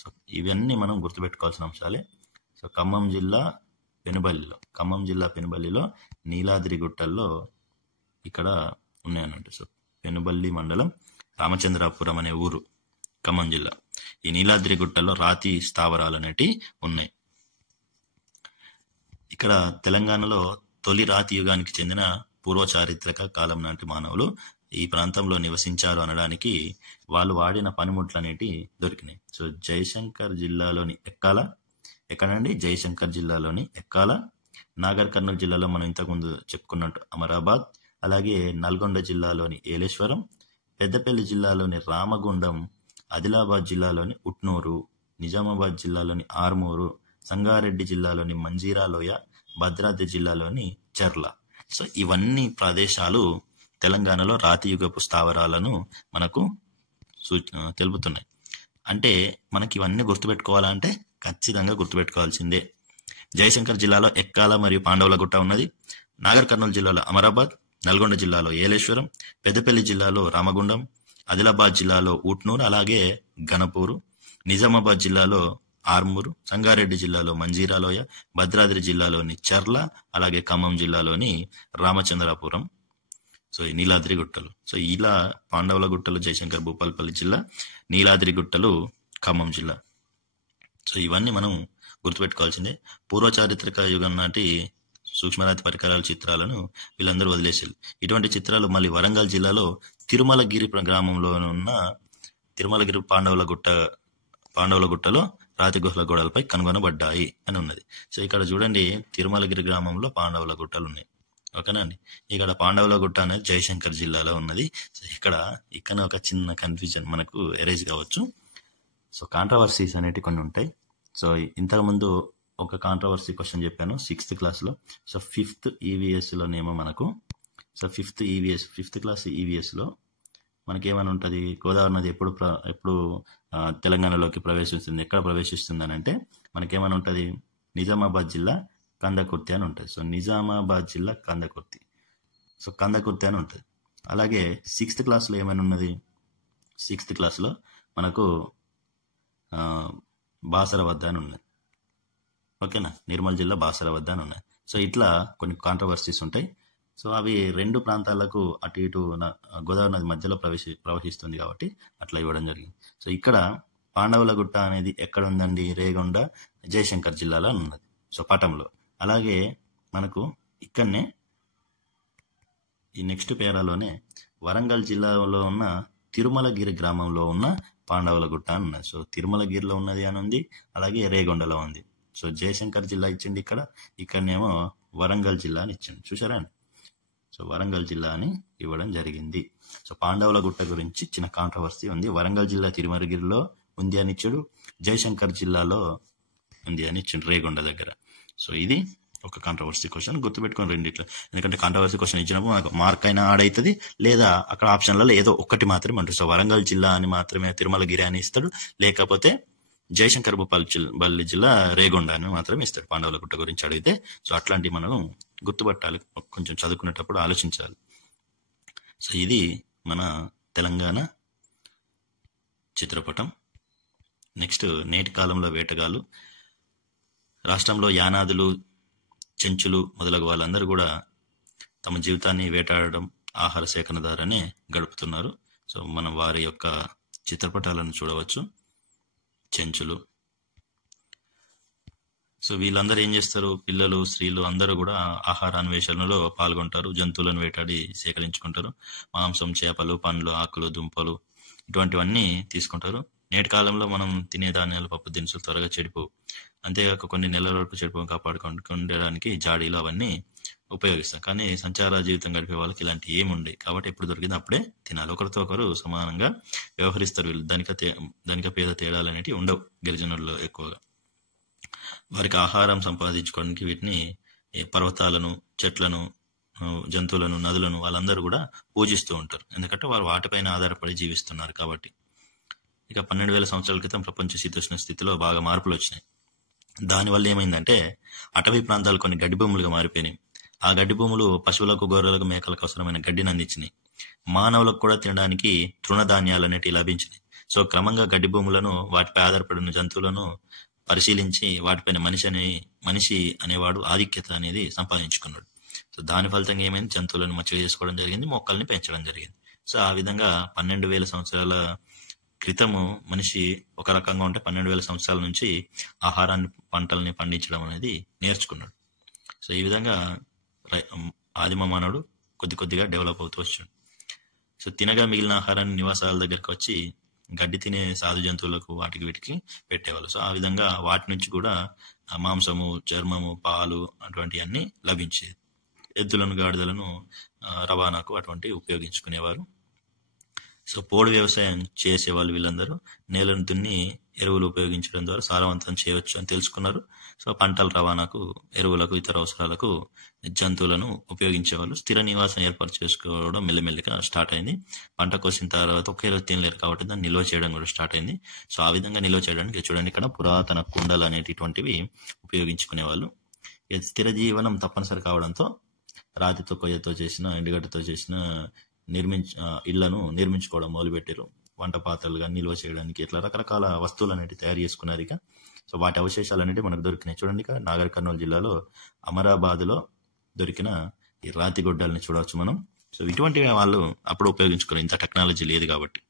సో ఇవన్నీ మనం గుర్తుపెట్టుకోవాల్సిన అంశాలే. సో ఖమ్మం జిల్లా పెనుబల్లిలో నీలాద్రి గుట్టల్లో ఇక్కడ ఉన్నాయన్నట్టు. సో పెనుబల్లి మండలం, రామచంద్రాపురం అనే ఊరు, ఖమ్మం జిల్లా. ఈ నీలాద్రి గుట్టల్లో రాతి స్థావరాలు అనేటివి ఉన్నాయి. ఇక్కడ తెలంగాణలో తొలి రాతి యుగానికి చెందిన పూర్వ చారిత్రక కాలం నాటి మానవులు ఈ ప్రాంతంలో నివసించారు అనడానికి వాళ్ళు వాడిన పనిముట్లు అనేటి దొరికినాయి. సో జయశంకర్ జిల్లాలోని జయశంకర్ జిల్లాలోని ఎక్కాల, నాగర్ కర్నూలు జిల్లాలో మనం ఇంతకుముందు చెప్పుకున్నట్టు అమరాబాద్, అలాగే నల్గొండ జిల్లాలోని ఏలేశ్వరం, పెద్దపల్లి జిల్లాలోని రామగుండం, ఆదిలాబాద్ జిల్లాలోని ఉట్నూరు, నిజామాబాద్ జిల్లాలోని ఆర్మూరు, సంగారెడ్డి జిల్లాలోని మంజీరాలోయ, భద్రాద్రి జిల్లాలోని చర్ల. సో ఇవన్నీ ప్రదేశాలు తెలంగాణలో రాతియుగపు స్థావరాలను మనకు తెలుపుతున్నాయి. అంటే మనకి ఇవన్నీ గుర్తుపెట్టుకోవాలంటే ఖచ్చితంగా గుర్తుపెట్టుకోవాల్సిందే. జయశంకర్ జిల్లాలో ఎక్కాల మరియు పాండవుల గుట్ట ఉన్నది. నాగర్ కర్నూలు జిల్లాలో అమరాబాద్, నల్గొండ జిల్లాలో ఏలేశ్వరం, పెద్దపల్లి జిల్లాలో రామగుండం, ఆదిలాబాద్ జిల్లాలో ఊట్నూరు, అలాగే గణపూరు, నిజామాబాద్ జిల్లాలో ఆర్మూరు, సంగారెడ్డి జిల్లాలో మంజీరాలోయ, భద్రాద్రి జిల్లాలోని చర్ల, అలాగే ఖమ్మం జిల్లాలోని రామచంద్రాపురం, సో ఈ నీలాద్రి గుట్టలు. సో ఇలా పాండవుల గుట్టలు జయశంకర్ భూపాలపల్లి జిల్లా, నీలాద్రి గుట్టలు ఖమ్మం జిల్లా. సో ఇవన్నీ మనం గుర్తుపెట్టుకోవాల్సిందే. పూర్వ చారిత్రక యుగం నాటి సూక్ష్మరాతి పరికరాల చిత్రాలను వీళ్ళందరూ వదిలేశారు. ఇటువంటి చిత్రాలు మళ్ళీ వరంగల్ జిల్లాలో తిరుమలగిరి గ్రామంలో ఉన్న తిరుమలగిరి పాండవుల గుట్టలో రాతి గుహల గోడలపై కనుగొనబడ్డాయి అని ఉన్నది. సో ఇక్కడ చూడండి, తిరుమలగిరి గ్రామంలో పాండవుల గుట్టలు ఉన్నాయి. ఓకేనా అండి. ఇక్కడ పాండవుల గుట్ట అనేది జయశంకర్ జిల్లాలో ఉన్నది. సో ఇక్కడ ఒక చిన్న కన్ఫ్యూజన్ మనకు ఎరేజ్ కావచ్చు. సో కాంట్రవర్సీస్ అనేటివి కొన్ని ఉంటాయి. సో ఇంతకుముందు ఒక కాంట్రవర్సీ క్వశ్చన్ చెప్పాను 6th క్లాస్లో. సో 5th ఈవీఎస్లోనేమో మనకు ఫిఫ్త్ క్లాస్ ఈవీఎస్లో మనకేమని ఉంటుంది, గోదావరి నది ఎప్పుడు తెలంగాణలోకి ప్రవేశిస్తుంది, ఎక్కడ ప్రవేశిస్తుంది అని అంటే మనకేమని ఉంటుంది, నిజామాబాద్ జిల్లా కందకుర్తి అని ఉంటుంది. సో నిజామాబాద్ జిల్లా కందకుర్తి, సో కందకుర్తి అని ఉంటుంది. అలాగే 6th క్లాస్లో ఏమైనా ఉన్నది, 6th క్లాస్లో మనకు బాసర వద్ద అని ఉన్నది. ఓకేనా, నిర్మల్ జిల్లా బాసర వద్ద అని ఉన్నాయి. సో ఇట్లా కొన్ని కాంట్రవర్సీస్ ఉంటాయి. సో అవి రెండు ప్రాంతాలకు అటు ఇటు గోదావరి నది మధ్యలో ప్రవహిస్తుంది కాబట్టి అట్లా ఇవ్వడం జరిగింది. సో ఇక్కడ పాండవుల గుట్ట అనేది ఎక్కడ ఉందండి, రేగొండ జయశంకర్ జిల్లాలో ఉన్నది. సో పటంలో. అలాగే మనకు ఇక్కడనే ఈ నెక్స్ట్ పేరాలోనే వరంగల్ జిల్లాలో ఉన్న తిరుమలగిరి గ్రామంలో ఉన్న పాండవుల గుట్ట అని ఉన్నది. సో తిరుమలగిరిలో ఉన్నది అని ఉంది, అలాగే రేగొండలో ఉంది. సో జయశంకర్ జిల్లా ఇచ్చిండి, ఇక్కడనేమో వరంగల్ జిల్లా అని ఇచ్చింది. చూసారా అండి. సో వరంగల్ జిల్లా అని ఇవ్వడం జరిగింది. సో పాండవుల గుట్ట గురించి చిన్న కాంట్రవర్సీ ఉంది. వరంగల్ జిల్లా తిరుమలగిరిలో ఉంది అని ఇచ్చాడు, జయశంకర్ జిల్లాలో ఉంది అని ఇచ్చిండు రేగొండ దగ్గర. సో ఇది ఒక కాంట్రవర్సీ క్వశ్చన్, గుర్తుపెట్టుకొని రెండిట్లో. ఎందుకంటే కాంట్రవర్సీ క్వశ్చన్ ఇచ్చినప్పుడు మనకు మార్క్ అయినా యాడ్ అవుతుంది, లేదా అక్కడ ఆప్షన్లలో ఏదో ఒక్కటి మాత్రమే ఉంటుంది. సో వరంగల్ జిల్లా అని మాత్రమే తిరుమలగిరి అని ఇస్తాడు, లేకపోతే జయశంకర్ భూపాలపల్లి జిల్లా రేగొండ అని మాత్రమే ఇస్తాడు పాండవుల గుట్ట గురించి అడిగితే. సో అట్లాంటివి మనం గుర్తుపట్టాలి, కొంచెం చదువుకునేటప్పుడు ఆలోచించాలి. సో ఇది మన తెలంగాణ చిత్రపటం. నెక్స్ట్, నేటి కాలంలో వేటగాళ్ళు. రాష్ట్రంలో యానాదులు, చెంచులు మొదలగు వాళ్ళందరూ కూడా తమ జీవితాన్ని వేటాడడం, ఆహార సేకరణ ద్వారానే గడుపుతున్నారు. సో మనం వారి యొక్క చిత్రపటాలను చూడవచ్చు. చెంచులు. సో వీళ్ళందరూ ఏం చేస్తారు, పిల్లలు, స్త్రీలు అందరూ కూడా ఆహార అన్వేషణలో పాల్గొంటారు. జంతువులను వేటాడి సేకరించుకుంటారు. మాంసం, చేపలు, పండ్లు, ఆకులు, దుంపలు ఇటువంటివన్నీ తీసుకుంటారు. నేటి కాలంలో మనం తినే ధాన్యాలు, పప్పు దినుసులు త్వరగా చెడిపోవు. అంతేగాక కొన్ని నెలల వరకు చెడిపోవు కాపాడుకోవడానికి జాడీలు అవన్నీ ఉపయోగిస్తాం. కానీ సంచార జీవితం గడిపే వాళ్ళకి ఇలాంటి ఏముండే, కాబట్టి ఎప్పుడు దొరికింది అప్పుడే తినాలి. ఒకరితో ఒకరు సమానంగా వ్యవహరిస్తారు వీళ్ళు. ధనిక పేద తేడాలు అనేవి ఉండవు గిరిజనుల్లో ఎక్కువగా. వారికి ఆహారం సంపాదించుకోవడానికి వీటిని పర్వతాలను, చెట్లను, జంతువులను, నదులను వాళ్ళందరూ కూడా పూజిస్తూ ఉంటారు. ఎందుకంటే వారు వాటిపైన ఆధారపడి జీవిస్తున్నారు కాబట్టి. ఇక 12,000 సంవత్సరాల క్రితం ప్రపంచ శీతోష్ణ స్థితిలో బాగా మార్పులు వచ్చినాయి. దానివల్ల ఏమైందంటే అటవీ ప్రాంతాలు కొన్ని గడ్డి భూములుగా మారిపోయినాయి. ఆ గడ్డి భూములు పశువులకు, గొర్రెలకు, మేకలకు అవసరమైన గడ్డిని అందించినాయి. మానవులకు కూడా తినడానికి తృణధాన్యాలు అనేటివి లభించినాయి. సో క్రమంగా గడ్డి భూములను, వాటిపై ఆధారపడిన జంతువులను పరిశీలించి వాటిపైన మనిషి అనేవాడు ఆధిక్యత అనేది సంపాదించుకున్నాడు. సో దాని ఫలితంగా ఏమైంది, జంతువులను మచ్చిక చేసుకోవడం జరిగింది, మొక్కల్ని పెంచడం జరిగింది. సో ఆ విధంగా 12,000 సంవత్సరాల క్రితము మనిషి ఒక రకంగా ఉంటే 12,000 సంవత్సరాల నుంచి ఆహారాన్ని, పంటల్ని పండించడం అనేది నేర్చుకున్నాడు. సో ఈ విధంగా ఆదిమ మానవుడు కొద్దిగా డెవలప్ అవుతూ వచ్చాడు. సో తినగా మిగిలిన ఆహారాన్ని నివాసాల దగ్గరకు వచ్చి గడ్డి తినే సాధు జంతువులకు, వాటికి వీటికి పెట్టేవాళ్ళు. సో ఆ విధంగా వాటి నుంచి కూడా మాంసము, చర్మము, పాలు అటువంటివన్నీ లభించేది. ఎద్దులను, గాడిదలను రవాణాకు అటువంటివి ఉపయోగించుకునేవారు. సో పోడు వ్యవసాయం చేసేవాళ్ళు వీళ్ళందరూ నేలను దున్ని ఎరువులు ఉపయోగించడం ద్వారా సారవంతం చేయవచ్చు అని తెలుసుకున్నారు. సో పంటల రవాణాకు, ఎరువులకు, ఇతర అవసరాలకు జంతువులను ఉపయోగించేవాళ్ళు. స్థిర నివాసం ఏర్పాటు చేసుకోవడం మెల్లిమెల్లిగా స్టార్ట్ అయింది. పంట కోసిన తర్వాత ఒకే రోజు తినలేరు కాబట్టి దాన్ని నిల్వ చేయడం కూడా స్టార్ట్ అయింది. సో ఆ విధంగా నిల్వ చేయడానికి చూడండి, ఇక్కడ పురాతన కుండలు అనేటువంటివి ఉపయోగించుకునేవాళ్ళు. స్థిర జీవనం తప్పనిసరి కావడంతో రాతితో కొయ్యతో చేసిన ఎండుగడ్డతో చేసిన ఇళ్లను నిర్మించుకోవడం మొదలుపెట్టారు. వంట పాత్రలు కానీ నిల్వ చేయడానికి ఇట్లా రకరకాల వస్తువులు అనేవి తయారు చేసుకున్నారు. ఇక సో వాటి అవశేషాలు అనేవి మనకు దొరికినాయి. చూడండి, ఇక నాగర్ కర్నూలు జిల్లాలో అమరాబాద్లో దొరికిన ఈ రాతి గొడ్డల్ని చూడవచ్చు మనం. సో ఇటువంటివి వాళ్ళు అప్పుడు ఉపయోగించుకున్నారు, ఇంత టెక్నాలజీ లేదు కాబట్టి.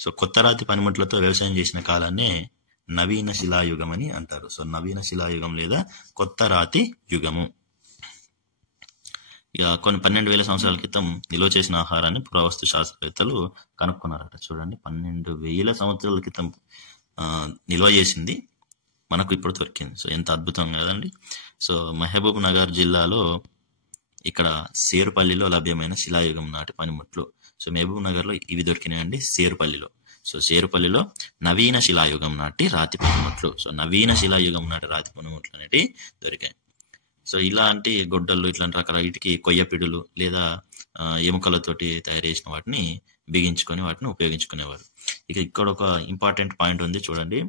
సో కొత్త రాతి పనిముట్లతో వ్యవసాయం చేసిన కాలాన్నే నవీన శిలాయుగం అని అంటారు. సో నవీన శిలాయుగం లేదా కొత్త రాతి యుగము. ఇక కొన్ని 12,000 సంవత్సరాల క్రితం నిల్వ చేసిన ఆహారాన్ని పురావస్తు శాస్త్రవేత్తలు కనుక్కున్నారట. చూడండి, 12,000 సంవత్సరాల క్రితం నిల్వ చేసింది మనకు ఇప్పుడు దొరికింది. సో ఎంత అద్భుతం కదండి. సో మహబూబ్ నగర్ జిల్లాలో ఇక్కడ సేరుపల్లిలో లభ్యమైన శిలాయుగం నాటి పనిముట్లు. సో మహబూబ్ నగర్ లో ఇవి దొరికినాయండి, సేరుపల్లిలో. సో సేరుపల్లిలో నవీన శిలాయుగం నాటి రాతి పనిముట్లు. సో నవీన శిలాయుగం నాటి రాతి పనిముట్లు అనేవి దొరికాయి. సో ఇలాంటి గొడ్డళ్ళు ఇట్లాంటి రకాల వీటికి కొయ్యపిడులు లేదా ఎముకలతోటి తయారు చేసిన వాటిని బిగించుకొని వాటిని ఉపయోగించుకునేవారు. ఇక ఇక్కడ ఒక ఇంపార్టెంట్ పాయింట్ ఉంది చూడండి.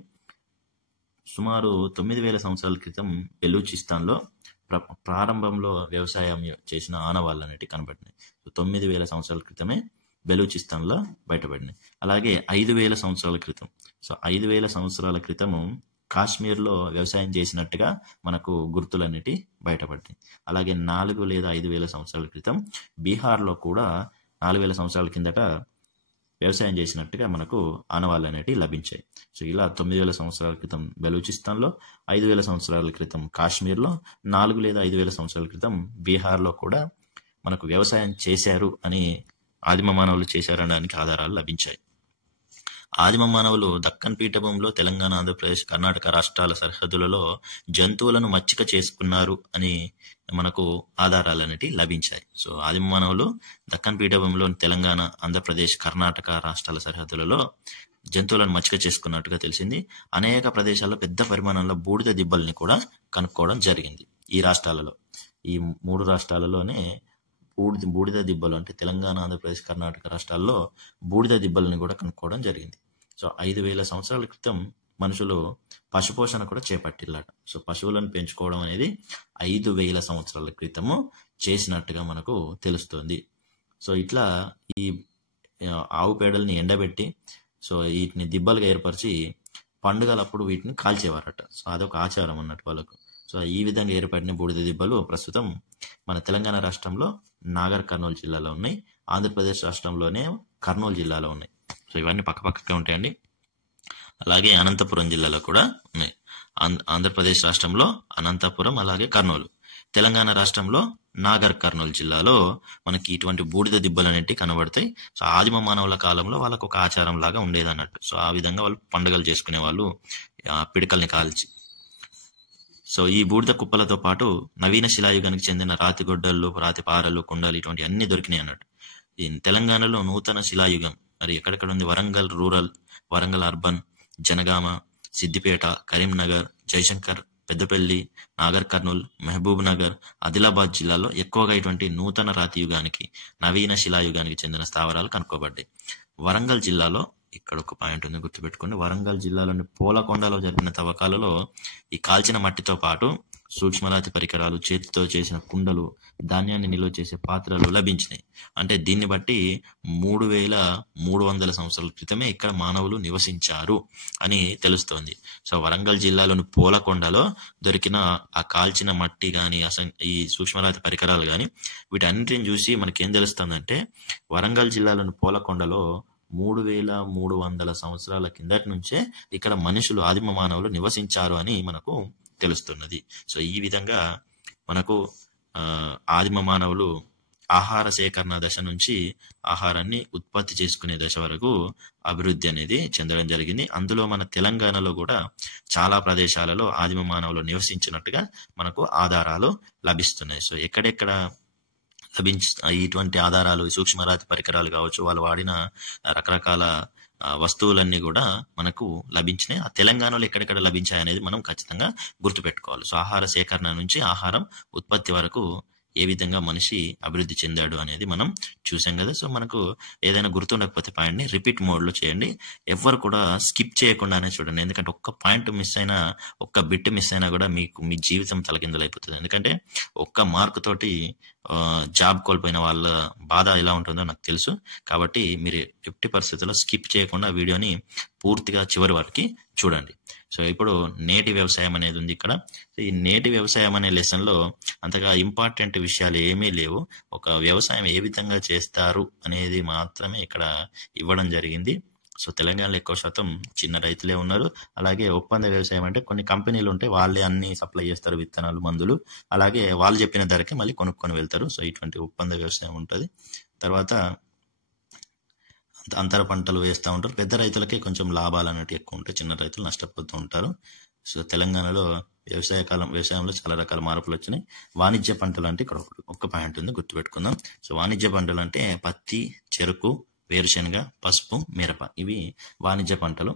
సుమారు 9,000 సంవత్సరాల క్రితం బెలూచిస్తాన్లో ప్రారంభంలో వ్యవసాయం చేసిన ఆనవాళ్ళు అనేవి కనబడినాయి. 9,000 సంవత్సరాల క్రితమే బెలూచిస్తాన్లో బయటపడినాయి. అలాగే 5,000 సంవత్సరాల క్రితం, సో 5,000 సంవత్సరాల క్రితము కాశ్మీర్లో వ్యవసాయం చేసినట్టుగా మనకు గుర్తులన్నిటి బయటపడ్డాయి. అలాగే 4 లేదా 5,000 సంవత్సరాల క్రితం బీహార్లో కూడా 4,000 సంవత్సరాల కిందట వ్యవసాయం చేసినట్టుగా మనకు ఆనవాళ్ళు అనేవి లభించాయి. సో ఇలా 9,000 సంవత్సరాల క్రితం బెలూచిస్తాన్లో, 5,000 సంవత్సరాల క్రితం కాశ్మీర్లో, 4 లేదా 5,000 సంవత్సరాల క్రితం బీహార్లో కూడా మనకు వ్యవసాయం చేశారు అని ఆదిమ మానవులు చేశారనడానికి ఆధారాలు లభించాయి. ఆదిమ మానవులు దక్కన్ పీఠభూమిలో తెలంగాణ, ఆంధ్రప్రదేశ్, కర్ణాటక రాష్ట్రాల సరిహద్దులలో జంతువులను మచ్చిక చేసుకున్నారు అని మనకు ఆధారాలు అనేవి లభించాయి. సో ఆదిమ మానవులు దక్కన్ పీఠభూమిలో తెలంగాణ, ఆంధ్రప్రదేశ్, కర్ణాటక రాష్ట్రాల సరిహద్దులలో జంతువులను మచ్చిక చేసుకున్నట్టుగా తెలిసింది. అనేక ప్రదేశాల్లో పెద్ద పరిమాణంలో బూడిద దిబ్బల్ని కూడా కనుక్కోవడం జరిగింది. ఈ రాష్ట్రాలలో, ఈ 3 రాష్ట్రాలలోనే బూడిద దిబ్బలు అంటే తెలంగాణ, ఆంధ్రప్రదేశ్, కర్ణాటక రాష్ట్రాల్లో బూడిద దిబ్బలని కూడా కనుక్కోవడం జరిగింది. సో 5,000 సంవత్సరాల క్రితం మనుషులు పశుపోషణ కూడా చేపట్టిల్లాట. సో పశువులను పెంచుకోవడం అనేది 5,000 సంవత్సరాల క్రితము చేసినట్టుగా మనకు తెలుస్తుంది. సో ఇట్లా ఈ ఆవు పేడల్ని ఎండబెట్టి సో వీటిని దిబ్బలుగా ఏర్పరిచి పండుగలప్పుడు వీటిని కాల్చేవారట. సో అదొక ఆచారం అన్నట్టు వాళ్ళకు. సో ఈ విధంగా ఏర్పడిన బూడిద దిబ్బలు ప్రస్తుతం మన తెలంగాణ రాష్ట్రంలో నాగర్ కర్నూలు జిల్లాలో ఉన్నాయి. ఆంధ్రప్రదేశ్ రాష్ట్రంలోనే కర్నూలు జిల్లాలో ఉన్నాయి. సో ఇవన్నీ పక్కపక్కగా ఉంటాయండి. అలాగే అనంతపురం జిల్లాలో కూడా ఉన్నాయి. ఆంధ్రప్రదేశ్ రాష్ట్రంలో అనంతపురం, అలాగే కర్నూలు. తెలంగాణ రాష్ట్రంలో నాగర్ కర్నూలు జిల్లాలో మనకి ఇటువంటి బూడిద దిబ్బలు అనేవి కనబడతాయి. సో ఆదిమ మానవుల కాలంలో వాళ్ళకు ఒక ఆచారం లాగా ఉండేది అన్నట్టు. సో ఆ విధంగా వాళ్ళు పండుగలు చేసుకునే వాళ్ళు పిడకల్ని కాల్చి. సో ఈ బూడిద కుప్పలతో పాటు నవీన శిలాయుగానికి చెందిన రాతి గొడ్డళ్ళు, రాతి పారలు, కుండలు ఇటువంటి అన్ని దొరికినాయి అన్నట్టు. తెలంగాణలో నూతన శిలాయుగం మరి ఎక్కడెక్కడ ఉంది? వరంగల్ రూరల్, వరంగల్ అర్బన్, జనగామ, సిద్దిపేట, కరీంనగర్, జయశంకర్, పెద్దపల్లి, నాగర్ కర్నూల్, మహబూబ్ నగర్, ఆదిలాబాద్ జిల్లాలో ఎక్కువగా ఇటువంటి నూతన రాతి యుగానికి, నవీన శిలాయుగానికి చెందిన స్థావరాలు కనుక్కోబడ్డాయి. వరంగల్ జిల్లాలో ఇక్కడ ఒక పాయింట్ ఉంది, గుర్తుపెట్టుకోండి. వరంగల్ జిల్లాలోని పూలకొండలో జరిపిన తవ్వకాలలో ఈ కాల్చిన మట్టితో పాటు సూక్ష్మరాతి పరికరాలు, చేతితో చేసిన కుండలు, ధాన్యాన్ని నిల్వ చేసే పాత్రలు లభించినాయి. అంటే దీన్ని బట్టి 3,300 సంవత్సరాల క్రితమే ఇక్కడ మానవులు నివసించారు అని తెలుస్తోంది. సో వరంగల్ జిల్లాలోని పూలకొండలో దొరికిన ఆ కాల్చిన మట్టి కానీ, ఈ సూక్ష్మరాతి పరికరాలు కానీ వీటన్నిటిని చూసి మనకేం తెలుస్తుందంటే వరంగల్ జిల్లాలోని పూలకొండలో 3,300 సంవత్సరాల కిందటి నుంచే ఇక్కడ మనుషులు, ఆదిమ మానవులు నివసించారు అని మనకు తెలుస్తున్నది. సో ఈ విధంగా మనకు ఆదిమ మానవులు ఆహార సేకరణ దశ నుంచి ఆహారాన్ని ఉత్పత్తి చేసుకునే దశ వరకు అభివృద్ధి అనేది చెందడం జరిగింది. అందులో మన తెలంగాణలో కూడా చాలా ప్రదేశాలలో ఆదిమ మానవులు నివసించినట్టుగా మనకు ఆధారాలు లభిస్తున్నాయి. సో ఎక్కడెక్కడ ఇటువంటి ఆధారాలు, సూక్ష్మరాతి పరికరాలు కావచ్చు, వాళ్ళు వాడిన రకరకాల వస్తువులన్నీ కూడా మనకు లభించినాయి. ఆ తెలంగాణలో ఎక్కడెక్కడ లభించాయి అనేది మనం ఖచ్చితంగా గుర్తుపెట్టుకోవాలి. సో ఆహార సేకరణ నుంచి ఆహారం ఉత్పత్తి వరకు ఏ విధంగా మనిషి అభివృద్ధి చెందాడు అనేది మనం చూసాం కదా. సో మనకు ఏదైనా గుర్తుండకపోతే పాయింట్ని రిపీట్ మోడ్లో చేయండి. ఎవ్వరు కూడా స్కిప్ చేయకుండానే చూడండి. ఎందుకంటే ఒక్క పాయింట్ మిస్ అయినా, ఒక్క బిట్ మిస్ అయినా కూడా మీకు మీ జీవితం తలకిందులైపోతుంది. ఎందుకంటే ఒక్క మార్కు తోటి జాబ్ కోల్పోయిన వాళ్ళ బాధ ఎలా ఉంటుందో నాకు తెలుసు. కాబట్టి మీరు ఎట్టి పరిస్థితుల్లో స్కిప్ చేయకుండా వీడియోని పూర్తిగా చివరి వరకు చూడండి. సో ఇప్పుడు నేటి వ్యవసాయం అనేది ఉంది ఇక్కడ. ఈ నేటి వ్యవసాయం అనే లెసన్లో అంతగా ఇంపార్టెంట్ విషయాలు ఏమీ లేవు. ఒక వ్యవసాయం ఏ విధంగా చేస్తారు అనేది మాత్రమే ఇక్కడ ఇవ్వడం జరిగింది. సో తెలంగాణలో ఎక్కువ శాతం చిన్న రైతులే ఉన్నారు. అలాగే ఒప్పంద వ్యవసాయం అంటే కొన్ని కంపెనీలు ఉంటాయి, వాళ్ళే అన్ని సప్లై చేస్తారు, విత్తనాలు, మందులు. అలాగే వాళ్ళు చెప్పిన ధరకే మళ్ళీ కొనుక్కొని వెళ్తారు. సో ఇటువంటి ఒప్పంద వ్యవసాయం ఉంటుంది. తర్వాత అంతర పంటలు వేస్తూ ఉంటారు. పెద్ద రైతులకే కొంచెం లాభాలు అనేవి ఎక్కువ ఉంటాయి, చిన్న రైతులు నష్టపోతూ ఉంటారు. సో తెలంగాణలో వ్యవసాయంలో చాలా రకాల మార్పులు వచ్చినాయి. వాణిజ్య పంటలు అంటే ఇక్కడ ఒక్క పాయింట్ ఉంది, గుర్తుపెట్టుకుందాం. సో వాణిజ్య పంటలు అంటే పత్తి, చెరుకు, వేరుశనగ, పసుపు, మిరప, ఇవి వాణిజ్య పంటలు.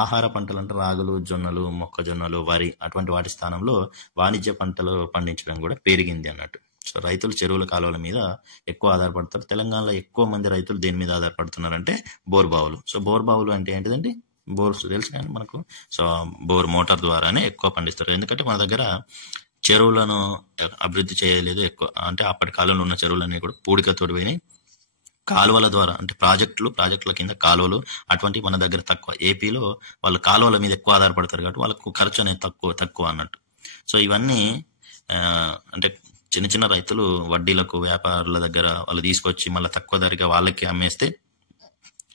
ఆహార పంటలు అంటే రాగులు, జొన్నలు, మొక్కజొన్నలు, వరి, అటువంటి వాటి స్థానంలో వాణిజ్య పంటలు పండించడం కూడా పెరిగింది అన్నట్టు. సో రైతులు చెరువుల కాలువల మీద ఎక్కువ ఆధారపడతారు. తెలంగాణలో ఎక్కువ మంది రైతులు దేని మీద ఆధారపడుతున్నారంటే బోర్బావులు. సో బోర్బావులు అంటే ఏంటిదండి, బోర్స్ తెలుసు కానీ మనకు. సో బోర్ మోటార్ ద్వారానే ఎక్కువ పండిస్తారు. ఎందుకంటే మన దగ్గర చెరువులను అభివృద్ధి చేయలేదు ఎక్కువ. అంటే అప్పటి కాలంలో ఉన్న చెరువులన్నీ కూడా పూడికతోటి పోయినాయి. కాలువల ద్వారా అంటే ప్రాజెక్టుల కింద కాలువలు అటువంటి మన దగ్గర తక్కువ. ఏపీలో వాళ్ళు కాలువల మీద ఎక్కువ ఆధారపడతారు కాబట్టి వాళ్ళకు ఖర్చు అనేది తక్కువ అన్నట్టు. సో ఇవన్నీ అంటే చిన్న చిన్న రైతులు వడ్డీలకు, వ్యాపారుల దగ్గర వాళ్ళు తీసుకొచ్చి మళ్ళీ తక్కువ ధరగా వాళ్ళకి అమ్మేస్తే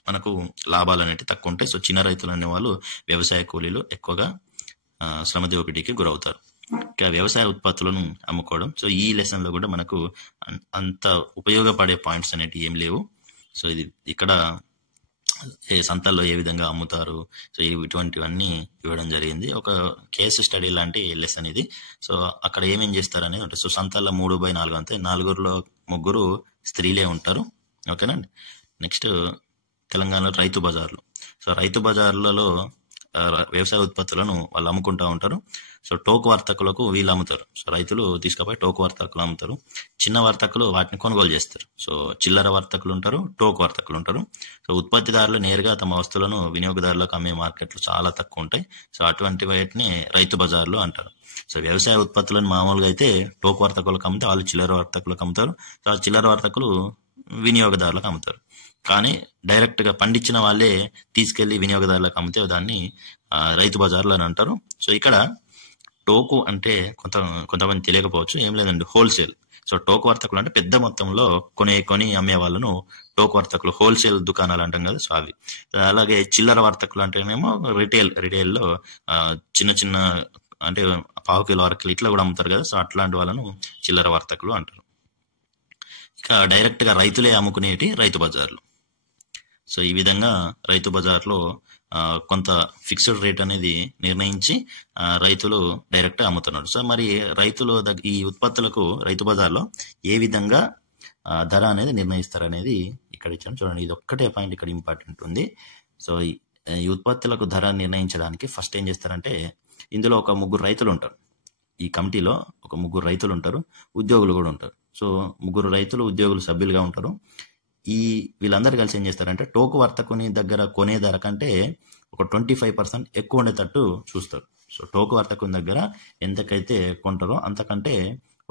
మనకు లాభాలు అనేవి తక్కువ ఉంటాయి. సో చిన్న రైతులు అనే వాళ్ళు వ్యవసాయ కూలీలు ఎక్కువగా శ్రమ దోపిడీకి గురవుతారు. ఇంకా వ్యవసాయ ఉత్పత్తులను అమ్ముకోవడం. సో ఈ లెసన్లో కూడా మనకు అంత ఉపయోగపడే పాయింట్స్ అనేవి ఏం లేవు. సో ఇది ఇక్కడ సంతల్లో ఏ విధంగా అమ్ముతారు, సో ఇటువంటివన్నీ ఇవ్వడం జరిగింది. ఒక కేసు స్టడీ లాంటి లెసన్ ఇది. సో అక్కడ ఏమేం చేస్తారు అనేది ఉంటుంది. సో సంతల్లో 3/4 అంతే, 4లో 3 స్త్రీలే ఉంటారు. ఓకేనండి. నెక్స్ట్ తెలంగాణలో రైతు బజార్లు. సో రైతు బజార్లలో వ్యవసాయ ఉత్పత్తులను వాళ్ళు అమ్ముకుంటూ ఉంటారు. సో టోకు వర్తకులకు వీళ్ళు అమ్ముతారు. సో రైతులు తీసుకుపోయి టోకు వర్తకులు అమ్ముతారు. చిన్న వర్తకులు వాటిని కొనుగోలు చేస్తారు. సో చిల్లర వర్తకులు ఉంటారు, టోకు వర్తకులు ఉంటారు. సో ఉత్పత్తిదారులు నేరుగా తమ వస్తువులను వినియోగదారులకు అమ్మే మార్కెట్లు చాలా తక్కువ ఉంటాయి. సో అటువంటి వాటిని రైతు బజార్లు అంటారు. సో వ్యవసాయ ఉత్పత్తులను మామూలుగా అయితే టోకు వర్తకులకు అమ్మితే వాళ్ళు చిల్లర వర్తకులకు అమ్ముతారు. సో ఆ చిల్లర వర్తకులు వినియోగదారులకు అమ్ముతారు. కానీ డైరెక్ట్ గా పండించిన వాళ్ళే తీసుకెళ్లి వినియోగదారులకు అమ్మితే దాన్ని రైతు బజార్లు అని అంటారు. సో ఇక్కడ టోకు అంటే కొంతమంది తెలియకపోవచ్చు, ఏం లేదండి, హోల్సేల్. సో టోకు వర్తకులు అంటే పెద్ద మొత్తంలో కొని అమ్మే వాళ్ళను టోకు వర్తకులు, హోల్సేల్ దుకాణాలు అంటాం కదా, సో అవి. అలాగే చిల్లర వర్తకులు అంటేనేమో రిటైల్లో చిన్న చిన్న అంటే ½ కిలో, అర కిలో ఇట్లా కూడా అమ్ముతారు కదా, సో అట్లాంటి వాళ్ళను చిల్లర వర్తకులు అంటారు. ఇక డైరెక్ట్ గా రైతులే అమ్ముకునేటి రైతు బజార్లు. సో ఈ విధంగా రైతు బజార్లో కొంత ఫిక్స్డ్ రేట్ అనేది నిర్ణయించి రైతులు డైరెక్ట్ అమ్ముతున్నారు. సో మరి రైతులు ఈ ఉత్పత్తులకు రైతు బజార్లో ఏ విధంగా ధర అనేది నిర్ణయిస్తారు అనేది ఇక్కడ ఇచ్చాను చూడండి. ఇది ఒక్కటే పాయింట్ ఇక్కడ ఇంపార్టెంట్ ఉంది. సో ఈ ఉత్పత్తులకు ధర నిర్ణయించడానికి ఫస్ట్ ఏం చేస్తారంటే, ఇందులో ఒక 3 రైతులు ఉంటారు. ఈ కమిటీలో ఒక 3 రైతులు ఉంటారు, ఉద్యోగులు కూడా ఉంటారు. సో 3 రైతులు, ఉద్యోగులు సభ్యులుగా ఉంటారు. వీళ్ళందరూ కలిసి ఏం చేస్తారంటే టోకు వర్తకుని దగ్గర కొనే ధర కంటే ఒక 25% ఎక్కువ ఉండేటట్టు చూస్తారు. సో టోకు వర్తకుని దగ్గర ఎంతకైతే కొంటారో అంతకంటే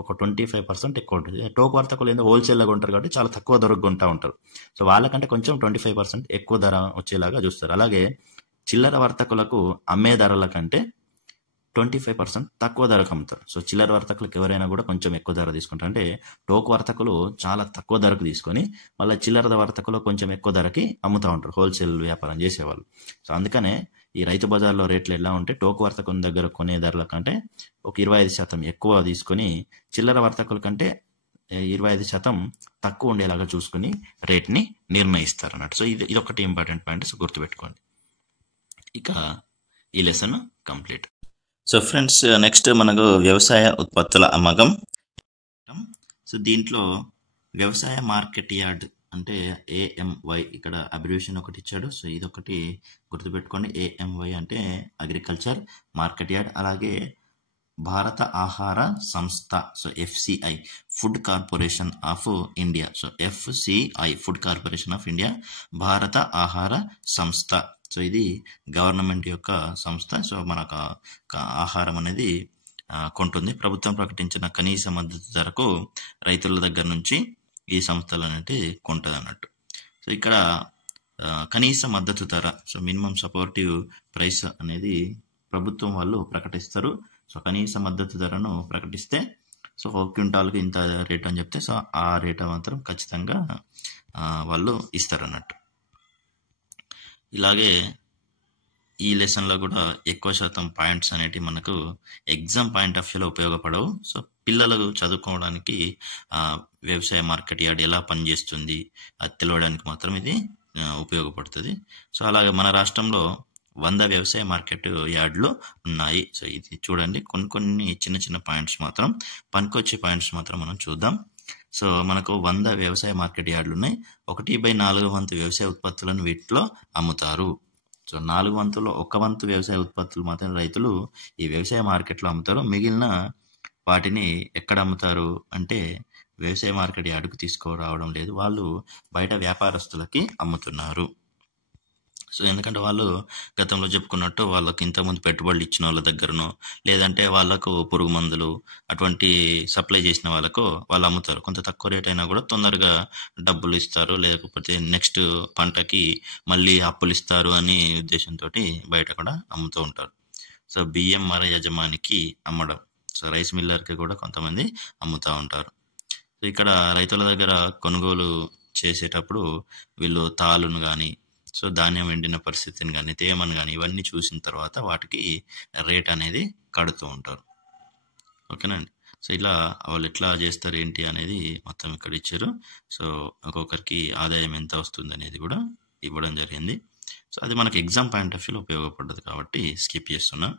ఒక 25% ఎక్కువ ఉంటుంది. టోకు వర్తకులు ఏందో హోల్సేల్గా ఉంటారు కాబట్టి చాలా తక్కువ ధరకు కొంటూ ఉంటారు. సో వాళ్ళకంటే కొంచెం 25% ఎక్కువ ధర వచ్చేలాగా చూస్తారు. అలాగే చిల్లర వర్తకులకు అమ్మే ధరల కంటే 25% తక్కువ ధరకు అమ్ముతారు. సో చిల్లర వర్తకులకు ఎవరైనా కూడా కొంచెం ఎక్కువ ధర తీసుకుంటారు. అంటే టోకు వర్తకులు చాలా తక్కువ ధరకు తీసుకొని మళ్ళీ చిల్లర వర్తకులు కొంచెం ఎక్కువ ధరకి అమ్ముతూ ఉంటారు, హోల్సేల్ వ్యాపారం చేసేవాళ్ళు. సో అందుకనే ఈ రైతు బజార్లో రేట్లు ఎలా ఉంటే టోకు వర్తకుని దగ్గర కొనే ధరల కంటే ఒక 25% ఎక్కువ తీసుకొని చిల్లర వర్తకుల కంటే 25% తక్కువ ఉండేలాగా చూసుకుని రేట్ని నిర్ణయిస్తారు అన్నట్టు. సో ఇది ఒకటి ఇంపార్టెంట్ పాయింట్, సో గుర్తుపెట్టుకోండి. ఇక ఈ lesson complete. So friends, next మనకు వ్యవసాయ ఉత్పత్తుల అమ్మకం. సో దీంట్లో వ్యవసాయ మార్కెట్ యార్డ్ అంటే AMY, ఇక్కడ అబ్రివేషన్ ఒకటి ఇచ్చాడు. సో ఇదొకటి గుర్తుపెట్టుకోండి. AMY అంటే అగ్రికల్చర్ మార్కెట్ యార్డ్. అలాగే భారత ఆహార సంస్థ, so FCI, food corporation of India. So FCI, food corporation of India, భారత ఆహార సంస్థ. సో ఇది గవర్నమెంట్ యొక్క సంస్థ. సో మనకు ఆహారం అనేది కొంటుంది. ప్రభుత్వం ప్రకటించిన కనీస మద్దతు ధరకు రైతుల దగ్గర నుంచి ఈ సంస్థలు అనేది కొంటుంది అన్నట్టు. సో ఇక్కడ కనీస మద్దతు ధర, సో మినిమం సపోర్టివ్ ప్రైస్ అనేది ప్రభుత్వం వాళ్ళు ప్రకటిస్తారు. సో కనీస మద్దతు ధరను ప్రకటిస్తే సో ఒక క్వింటాల్కి ఇంత రేట్ అని చెప్తే సో ఆ రేట్ మాత్రం ఖచ్చితంగా వాళ్ళు ఇస్తారు అన్నట్టు. ఇలాగే ఈ లెసన్లో కూడా ఎక్కువ శాతం పాయింట్స్ అనేటివి మనకు ఎగ్జామ్ పాయింట్ ఆఫ్ వ్యూలో ఉపయోగపడవు. సో పిల్లలు చదువుకోవడానికి వ్యవసాయ మార్కెట్ యార్డ్ ఎలా పనిచేస్తుంది అది తెలియడానికి మాత్రం ఇది ఉపయోగపడుతుంది. సో అలాగే మన రాష్ట్రంలో 100 వ్యవసాయ మార్కెట్ యార్డులు ఉన్నాయి. సో ఇది చూడండి, కొన్ని చిన్న చిన్న పాయింట్స్ మాత్రం పనికొచ్చే పాయింట్స్ మాత్రం మనం చూద్దాం. సో మనకు 100 వ్యవసాయ మార్కెట్ యార్డులు ఉన్నాయి. 1/4 వంతు వ్యవసాయ ఉత్పత్తులను వీటిలో అమ్ముతారు. సో 4 వంతులో 1 వంతు వ్యవసాయ ఉత్పత్తులు మాత్రం రైతులు ఈ వ్యవసాయ మార్కెట్లో అమ్ముతారు. మిగిలిన వాటిని ఎక్కడ అమ్ముతారు అంటే వ్యవసాయ మార్కెట్ యార్డుకు తీసుకురావడం లేదు, వాళ్ళు బయట వ్యాపారస్తులకి అమ్ముతున్నారు. సో ఎందుకంటే వాళ్ళు గతంలో చెప్పుకున్నట్టు వాళ్ళకి ఇంతకుముందు పెట్టుబడులు ఇచ్చిన వాళ్ళ దగ్గరనో లేదంటే వాళ్ళకు పురుగు మందులు అటువంటి సప్లై చేసిన వాళ్ళకు వాళ్ళు అమ్ముతారు. కొంత తక్కువ రేట్ అయినా కూడా తొందరగా డబ్బులు ఇస్తారు, లేకపోతే నెక్స్ట్ పంటకి మళ్ళీ అప్పులు ఇస్తారు అనే ఉద్దేశంతో బయట కూడా అమ్ముతూ ఉంటారు. సో బియ్యం మర యజమానికి అమ్మడం, సో రైస్ మిల్లర్కి కూడా కొంతమంది అమ్ముతూ ఉంటారు. సో ఇక్కడ రైతుల దగ్గర కొనుగోలు చేసేటప్పుడు వీళ్ళు తాలును కానీ సో ధాన్యం ఎండిన పరిస్థితిని కానీ తేమను కానీ ఇవన్నీ చూసిన తర్వాత వాటికి రేట్ అనేది కడుతూ ఉంటారు. ఓకేనండి. సో ఇలా వాళ్ళు ఎట్లా చేస్తారు ఏంటి అనేది మొత్తం ఇక్కడ ఇచ్చారు. సో ఒక్కొక్కరికి ఆదాయం ఎంత వస్తుంది అనేది కూడా ఇవ్వడం జరిగింది. సో అది మనకి ఎగ్జామ్ పాయింట్ ఆఫ్ వ్యూలో ఉపయోగపడ్డది కాబట్టి స్కిప్ చేస్తున్నా.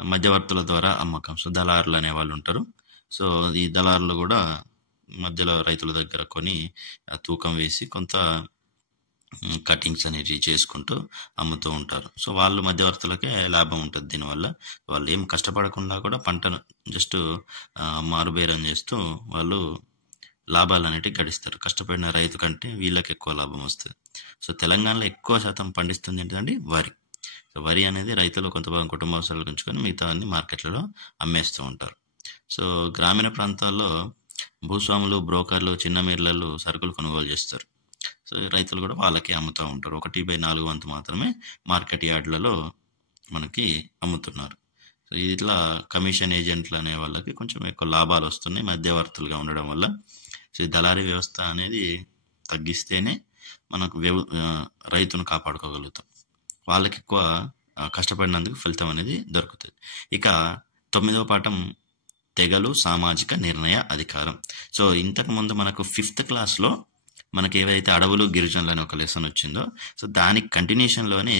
మధ్యవర్తుల ద్వారా అమ్మకం, సో దళారులు అనే వాళ్ళు ఉంటారు. సో ఈ దళారులు కూడా మధ్యలో రైతుల దగ్గర కొని తూకం వేసి కొంత కటింగ్స్ అనేవి చేసుకుంటూ అమ్ముతూ ఉంటారు. సో వాళ్ళు మధ్యవర్తులకే లాభం ఉంటుంది. దీనివల్ల వాళ్ళు ఏం కష్టపడకుండా కూడా పంటను జస్ట్ మారుబేరం చేస్తూ వాళ్ళు లాభాలు అనేటివి గడిస్తారు. కష్టపడిన రైతు కంటే వీళ్ళకి ఎక్కువ లాభం వస్తుంది. సో తెలంగాణలో ఎక్కువ శాతం పండిస్తుంది ఏంటంటే వరి. సో వరి అనేది రైతులు కొంత భాగం కుటుంబ అవసరాలు ఉంచుకొని మిగతా అన్ని మార్కెట్లలో అమ్మేస్తూ ఉంటారు. సో గ్రామీణ ప్రాంతాల్లో భూస్వాములు, బ్రోకర్లు, చిన్న మిల్లర్లు సరుకులు కొనుగోలు చేస్తారు. సో రైతులు కూడా వాళ్ళకి అమ్ముతూ ఉంటారు. 1/4 వంతు మాత్రమే మార్కెట్ యార్డులలో మనకి అమ్ముతున్నారు. సో ఇట్లా కమిషన్ ఏజెంట్లు అనే వాళ్ళకి కొంచెం ఎక్కువ లాభాలు వస్తున్నాయి మధ్యవర్తులుగా ఉండడం వల్ల. సో ఈ దళారీ వ్యవస్థ అనేది తగ్గిస్తేనే మనకు రైతును కాపాడుకోగలుగుతాం. వాళ్ళకి ఎక్కువ కష్టపడినందుకు ఫలితం అనేది దొరుకుతుంది. ఇక 9వ పాఠం తెగలు సామాజిక నిర్ణయ అధికారం. సో ఇంతకుముందు మనకు 5th క్లాస్లో మనకి ఏవైతే అడవులు గిరిజనులు అనే ఒక లెసన్ వచ్చిందో సో దానికి కంటిన్యూషన్లోనే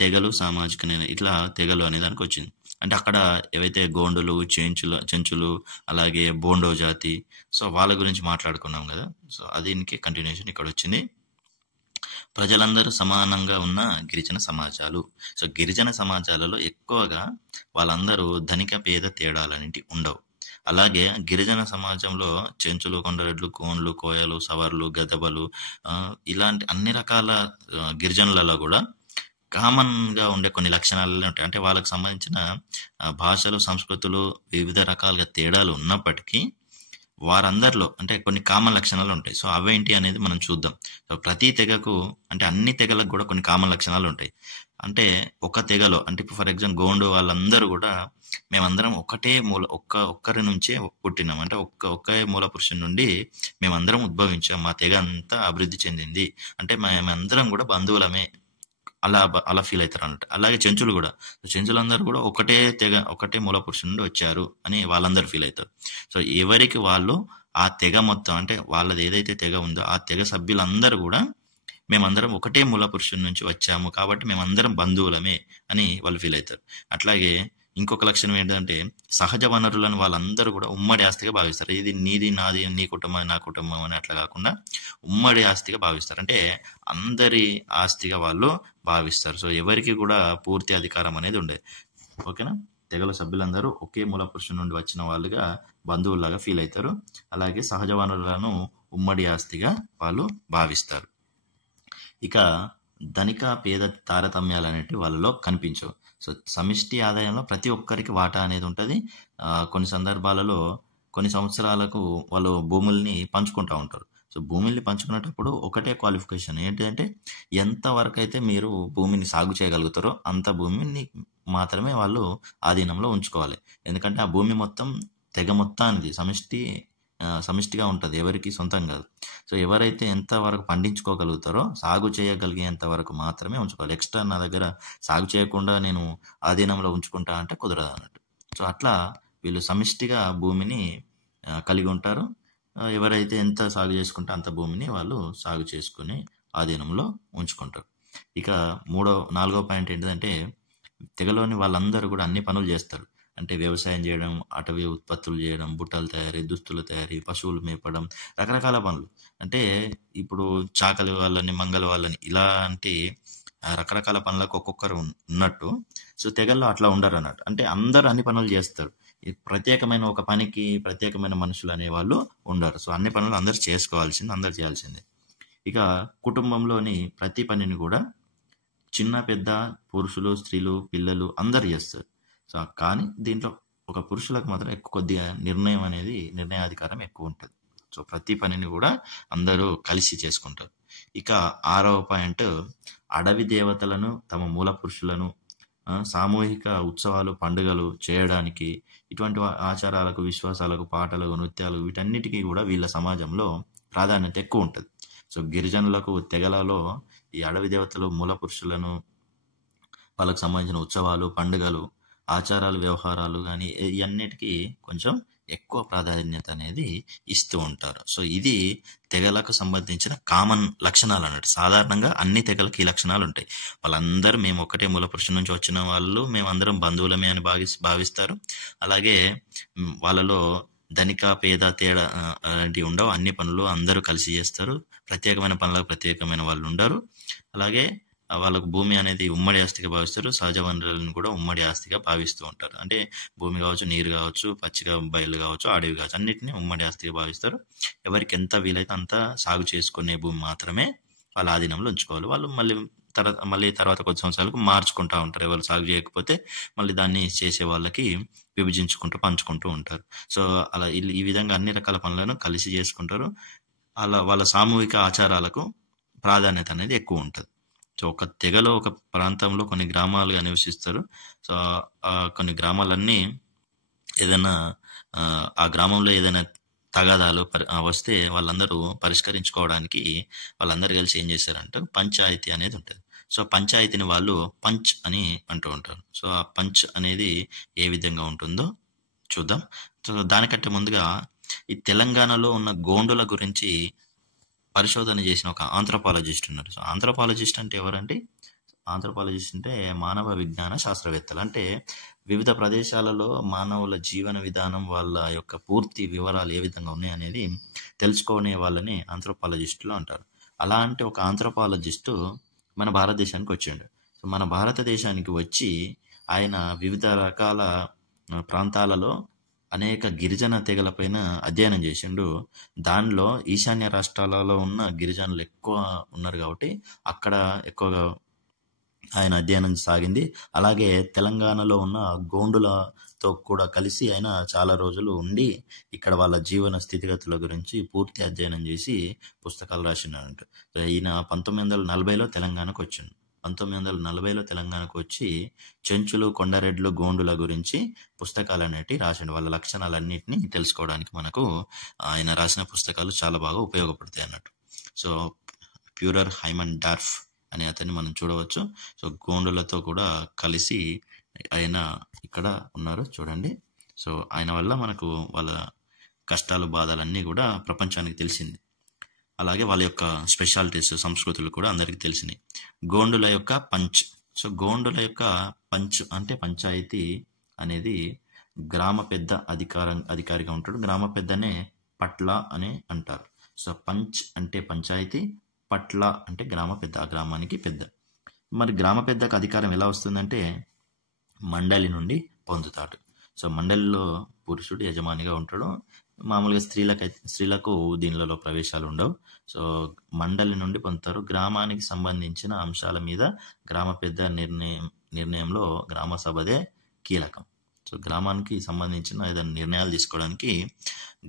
తెగలు సామాజిక నిర్ణయం ఇట్లా తెగలు అనే దానికి వచ్చింది. అంటే అక్కడ ఏవైతే గోండులు, చెంచులు అలాగే బోండో జాతి సో వాళ్ళ గురించి మాట్లాడుకున్నాం కదా. సో దీనికి కంటిన్యూషన్ ఇక్కడ వచ్చింది. ప్రజలందరూ సమానంగా ఉన్న గిరిజన సమాజాలు. సో గిరిజన సమాజాలలో ఎక్కువగా వాళ్ళందరూ ధనిక పేద తేడాలనేవి ఉండవు. అలాగే గిరిజన సమాజంలో చెంచులు, కొండరెడ్లు, కోన్లు, కోయలు, సవర్లు, గదబలు ఇలాంటి అన్ని రకాల గిరిజనులలో కూడా కామన్గా ఉండే కొన్ని లక్షణాలు ఉంటాయి. అంటే వాళ్ళకి సంబంధించిన భాషలు, సంస్కృతులు వివిధ రకాలుగా తేడాలు ఉన్నప్పటికీ వారందరిలో అంటే కొన్ని కామన్ లక్షణాలు ఉంటాయి. సో అవేంటి అనేది మనం చూద్దాం. సో ప్రతి తెగకు అంటే అన్ని తెగలకు కూడా కొన్ని కామన్ లక్షణాలు ఉంటాయి. అంటే ఒక తెగలో అంటే ఫర్ ఎగ్జాంపుల్ గోండు వాళ్ళందరూ కూడా మేమందరం ఒకటే ఒక్కరి నుంచే పుట్టినాం. అంటే ఒకే మూల పురుషుని నుండి మేమందరం ఉద్భవించాం, మా తెగ అంతా అభివృద్ధి చెందింది, అంటే మేమందరం కూడా బంధువులమే అలా ఫీల్ అవుతారు అన్నట్టు. అలాగే చెంచులు కూడా, చెంచులందరూ కూడా ఒకటే మూల పురుషుని నుండి వచ్చారు అని వాళ్ళందరూ ఫీల్ అవుతారు. సో ఎవరికి వాళ్ళు ఆ తెగ మొత్తం అంటే వాళ్ళది ఏదైతే తెగ ఉందో ఆ తెగ సభ్యులందరూ కూడా మేమందరం ఒకటే మూల పురుషుని నుంచి వచ్చాము కాబట్టి మేమందరం బంధువులమే అని వాళ్ళు ఫీల్ అవుతారు. అట్లాగే ఇంకొక లక్షణం ఏంటంటే సహజ వనరులను వాళ్ళందరూ కూడా ఉమ్మడి ఆస్తిగా భావిస్తారు. ఇది నీది, నాది, నీ కుటుంబం, నా కుటుంబం అని అట్లా కాకుండా ఉమ్మడి ఆస్తిగా భావిస్తారు. అంటే అందరి ఆస్తిగా వాళ్ళు భావిస్తారు. సో ఎవరికి కూడా పూర్తి అధికారం అనేది ఉండేది. ఓకేనా. తెగల సభ్యులందరూ ఒకే మూల పురుషుని నుండి వచ్చిన వాళ్ళుగా బంధువుల్లాగా ఫీల్ అవుతారు. అలాగే సహజ వనరులను ఉమ్మడి ఆస్తిగా వాళ్ళు భావిస్తారు. ఇక ధనిక పేద తారతమ్యాలు అనేటివి వాళ్ళలో కనిపించవు. సో సమిష్టి ఆదాయంలో ప్రతి ఒక్కరికి వాటా అనేది ఉంటుంది. కొన్ని సందర్భాలలో కొన్ని సంవత్సరాలకు వాళ్ళు భూముల్ని పంచుకుంటూ ఉంటారు. సో భూమిని పంచుకునేటప్పుడు ఒకటే క్వాలిఫికేషన్ ఏంటంటే ఎంతవరకు అయితే మీరు భూమిని సాగు చేయగలుగుతారో అంత భూమిని మాత్రమే వాళ్ళు ఆధీనంలో ఉంచుకోవాలి. ఎందుకంటే ఆ భూమి మొత్తం తెగ మొత్తానికి సమిష్టిగా ఉంటుంది, ఎవరికి సొంతం కాదు. సో ఎవరైతే ఎంతవరకు పండించుకోగలుగుతారో సాగు చేయగలిగేంత వరకు మాత్రమే ఉంచుకోవాలి. ఎక్స్ట్రా నా దగ్గర సాగు చేయకుండా నేను ఆధీనంలో ఉంచుకుంటా అంటే కుదరదు అన్నట్టు. సో అట్లా వీళ్ళు సమిష్టిగా భూమిని కలిగి ఉంటారు. ఎవరైతే ఎంత సాగు చేసుకుంటే అంత భూమిని వాళ్ళు సాగు చేసుకుని ఆధీనంలో ఉంచుకుంటారు. ఇక నాలుగో పాయింట్ ఏంటంటే తెగలోని వాళ్ళందరూ కూడా అన్ని పనులు చేస్తారు. అంటే వ్యవసాయం చేయడం, అటవీ ఉత్పత్తులు చేయడం, బుట్టల తయారీ, దుస్తుల తయారీ, పశువులు మేపడం, రకరకాల పనులు. అంటే ఇప్పుడు చాకలి వాళ్ళని, మంగళ వాళ్ళని ఇలాంటి రకరకాల పనులకు ఒక్కొక్కరు ఉన్నట్టు సో తెగల్లో అట్లా ఉండరు అన్నట్టు. అంటే అందరూ అన్ని పనులు చేస్తారు. ప్రత్యేకమైన ఒక పనికి ప్రత్యేకమైన మనుషులు అనేవాళ్ళు ఉండరు. సో అన్ని పనులు అందరు అందరు చేయాల్సిందే. ఇక కుటుంబంలోని ప్రతి పనిని కూడా చిన్న పెద్ద పురుషులు, స్త్రీలు, పిల్లలు అందరు చేస్తారు. సో కానీ దీంట్లో ఒక పురుషులకు మాత్రం కొద్దిగా నిర్ణయాధికారం ఎక్కువ ఉంటుంది. సో ప్రతి పనిని కూడా అందరూ కలిసి చేసుకుంటారు. ఇక 6వ పాయింట్, అడవి దేవతలను తమ మూల పురుషులను సామూహిక ఉత్సవాలు, పండుగలు చేయడానికి, ఇటువంటి ఆచారాలకు, విశ్వాసాలకు, పాటలకు, నృత్యాలు వీటన్నిటికీ కూడా వీళ్ళ సమాజంలో ప్రాధాన్యత ఎక్కువ ఉంటుంది. సో గిరిజనులకు, తెగలలో ఈ అడవి దేవతలు, మూల పురుషులను, వాళ్ళకు సంబంధించిన ఉత్సవాలు, పండుగలు, ఆచారాలు, వ్యవహారాలు కానీ ఇవన్నిటికీ కొంచెం ఎక్కువ ప్రాధాన్యత అనేది ఇస్తూ ఉంటారు. సో ఇది తెగలకు సంబంధించిన కామన్ లక్షణాలు అన్నట్టు. సాధారణంగా అన్ని తెగలకు ఈ లక్షణాలు ఉంటాయి. వాళ్ళందరూ మేము ఒకటే మూల పురుషుల నుంచి వచ్చిన వాళ్ళు, మేమందరం బంధువులమే అని భావిస్తారు. అలాగే వాళ్ళలో ధనిక పేద తేడా అలాంటివి ఉండవు. అన్ని పనులు అందరూ కలిసి చేస్తారు. ప్రత్యేకమైన పనులకు ప్రత్యేకమైన వాళ్ళు ఉండరు. అలాగే వాళ్ళకు భూమి అనేది ఉమ్మడి ఆస్తిగా భావిస్తారు. సహజ వనరులను కూడా ఉమ్మడి ఆస్తిగా భావిస్తూ ఉంటారు. అంటే భూమి కావచ్చు, నీరు కావచ్చు, పచ్చిక బయలు కావచ్చు, అడవి కావచ్చు, అన్నిటిని ఉమ్మడి ఆస్తిగా భావిస్తారు. ఎవరికి ఎంత వీలైతే అంత సాగు చేసుకునే భూమి మాత్రమే వాళ్ళ ఆధీనంలో ఉంచుకోవాలి. వాళ్ళు మళ్ళీ తర్వాత కొద్ది సంవత్సరాలకు మార్చుకుంటూ ఉంటారు. ఎవరు సాగు చేయకపోతే మళ్ళీ దాన్ని చేసే వాళ్ళకి విభజించుకుంటూ పంచుకుంటూ ఉంటారు. సో అలా ఈ విధంగా అన్ని రకాల పనులను కలిసి చేసుకుంటారు. అలా వాళ్ళ సామూహిక ఆచారాలకు ప్రాధాన్యత అనేది ఎక్కువ ఉంటుంది. సో ఒక తెగలో, ఒక ప్రాంతంలో కొన్ని గ్రామాలుగా నివసిస్తారు. సో కొన్ని గ్రామాలన్నీ ఏదైనా ఆ గ్రామంలో ఏదైనా తగాదాలు వస్తే వాళ్ళందరూ పరిష్కరించుకోవడానికి వాళ్ళందరూ కలిసి ఏం చేశారంటే పంచాయతీ అనేది ఉంటుంది. సో పంచాయతీని వాళ్ళు పంచ్ అని అంటూ ఉంటారు. సో ఆ పంచ్ అనేది ఏ విధంగా ఉంటుందో చూద్దాం. సో దానికంటే ముందుగా ఈ తెలంగాణలో ఉన్న గోండుల గురించి పరిశోధన చేసిన ఒక ఆంథ్రోపాలజిస్ట్ ఉన్నారు. సో ఆంథ్రోపాలజిస్ట్ అంటే ఎవరంటే, ఆంథ్రోపాలజిస్ట్ అంటే మానవ విజ్ఞాన శాస్త్రవేత్తలు. అంటే వివిధ ప్రదేశాలలో మానవుల జీవన విధానం, వాళ్ళ యొక్క పూర్తి వివరాలు ఏ విధంగా ఉన్నాయనేది తెలుసుకునే వాళ్ళని ఆంథ్రోపాలజిస్టులు అంటారు. అలాంటి ఒక ఆంథ్రోపాలజిస్టు మన భారతదేశానికి వచ్చిండు. సో మన భారతదేశానికి వచ్చి ఆయన వివిధ రకాల ప్రాంతాలలో అనేక గిరిజన తెగలపైన అధ్యయనం చేసిండు. దానిలో ఈశాన్య రాష్ట్రాలలో ఉన్న గిరిజనులు ఎక్కువ ఉన్నారు కాబట్టి అక్కడ ఎక్కువగా ఆయన అధ్యయనం సాగింది. అలాగే తెలంగాణలో ఉన్న గోండులతో కూడా కలిసి ఆయన చాలా రోజులు ఉండి ఇక్కడ వాళ్ళ జీవన స్థితిగతుల గురించి పూర్తి అధ్యయనం చేసి పుస్తకాలు రాసినారంట. ఈయన 1940లో తెలంగాణకు వచ్చిండు. 1940లో తెలంగాణకు వచ్చి చెంచులు, కొండరెడ్లు, గోండుల గురించి పుస్తకాలు అనేటివి రాసిండు. వాళ్ళ లక్షణాలన్నింటినీ తెలుసుకోవడానికి మనకు ఆయన రాసిన పుస్తకాలు చాలా బాగా ఉపయోగపడతాయి అన్నట్టు. సో ప్యూరర్ హైమన్ డార్ఫ్ అనే అతన్ని మనం చూడవచ్చు. సో గోండులతో కూడా కలిసి ఆయన ఇక్కడ ఉన్నారు చూడండి. సో ఆయన వల్ల మనకు వాళ్ళ కష్టాలు, బాధలన్నీ కూడా ప్రపంచానికి తెలిసింది. అలాగే వాళ్ళ యొక్క స్పెషాలిటీస్, సంస్కృతులు కూడా అందరికీ తెలిసినాయి. గోండుల యొక్క పంచ్. సో గోండుల యొక్క పంచ్ అంటే పంచాయతీ అనేది గ్రామ పెద్ద అధికారిగా ఉంటాడు. గ్రామ పెద్దనే పట్ల అని అంటారు. సో పంచ్ అంటే పంచాయతీ, పట్ల అంటే గ్రామ పెద్ద, ఆ గ్రామానికి పెద్ద. మరి గ్రామ పెద్దకు అధికారం ఎలా వస్తుందంటే మండలి నుండి పొందుతాడు. సో మండలిలో పురుషుడు యజమానిగా ఉంటాడు. మామూలుగా స్త్రీలకు దీనిలో ప్రవేశాలు ఉండవు. సో మండలి నుండి పొందుతారు. గ్రామానికి సంబంధించిన అంశాల మీద గ్రామ పెద్ద నిర్ణయంలో గ్రామ సభదే కీలకం. సో గ్రామానికి సంబంధించిన ఏదైనా నిర్ణయాలు తీసుకోవడానికి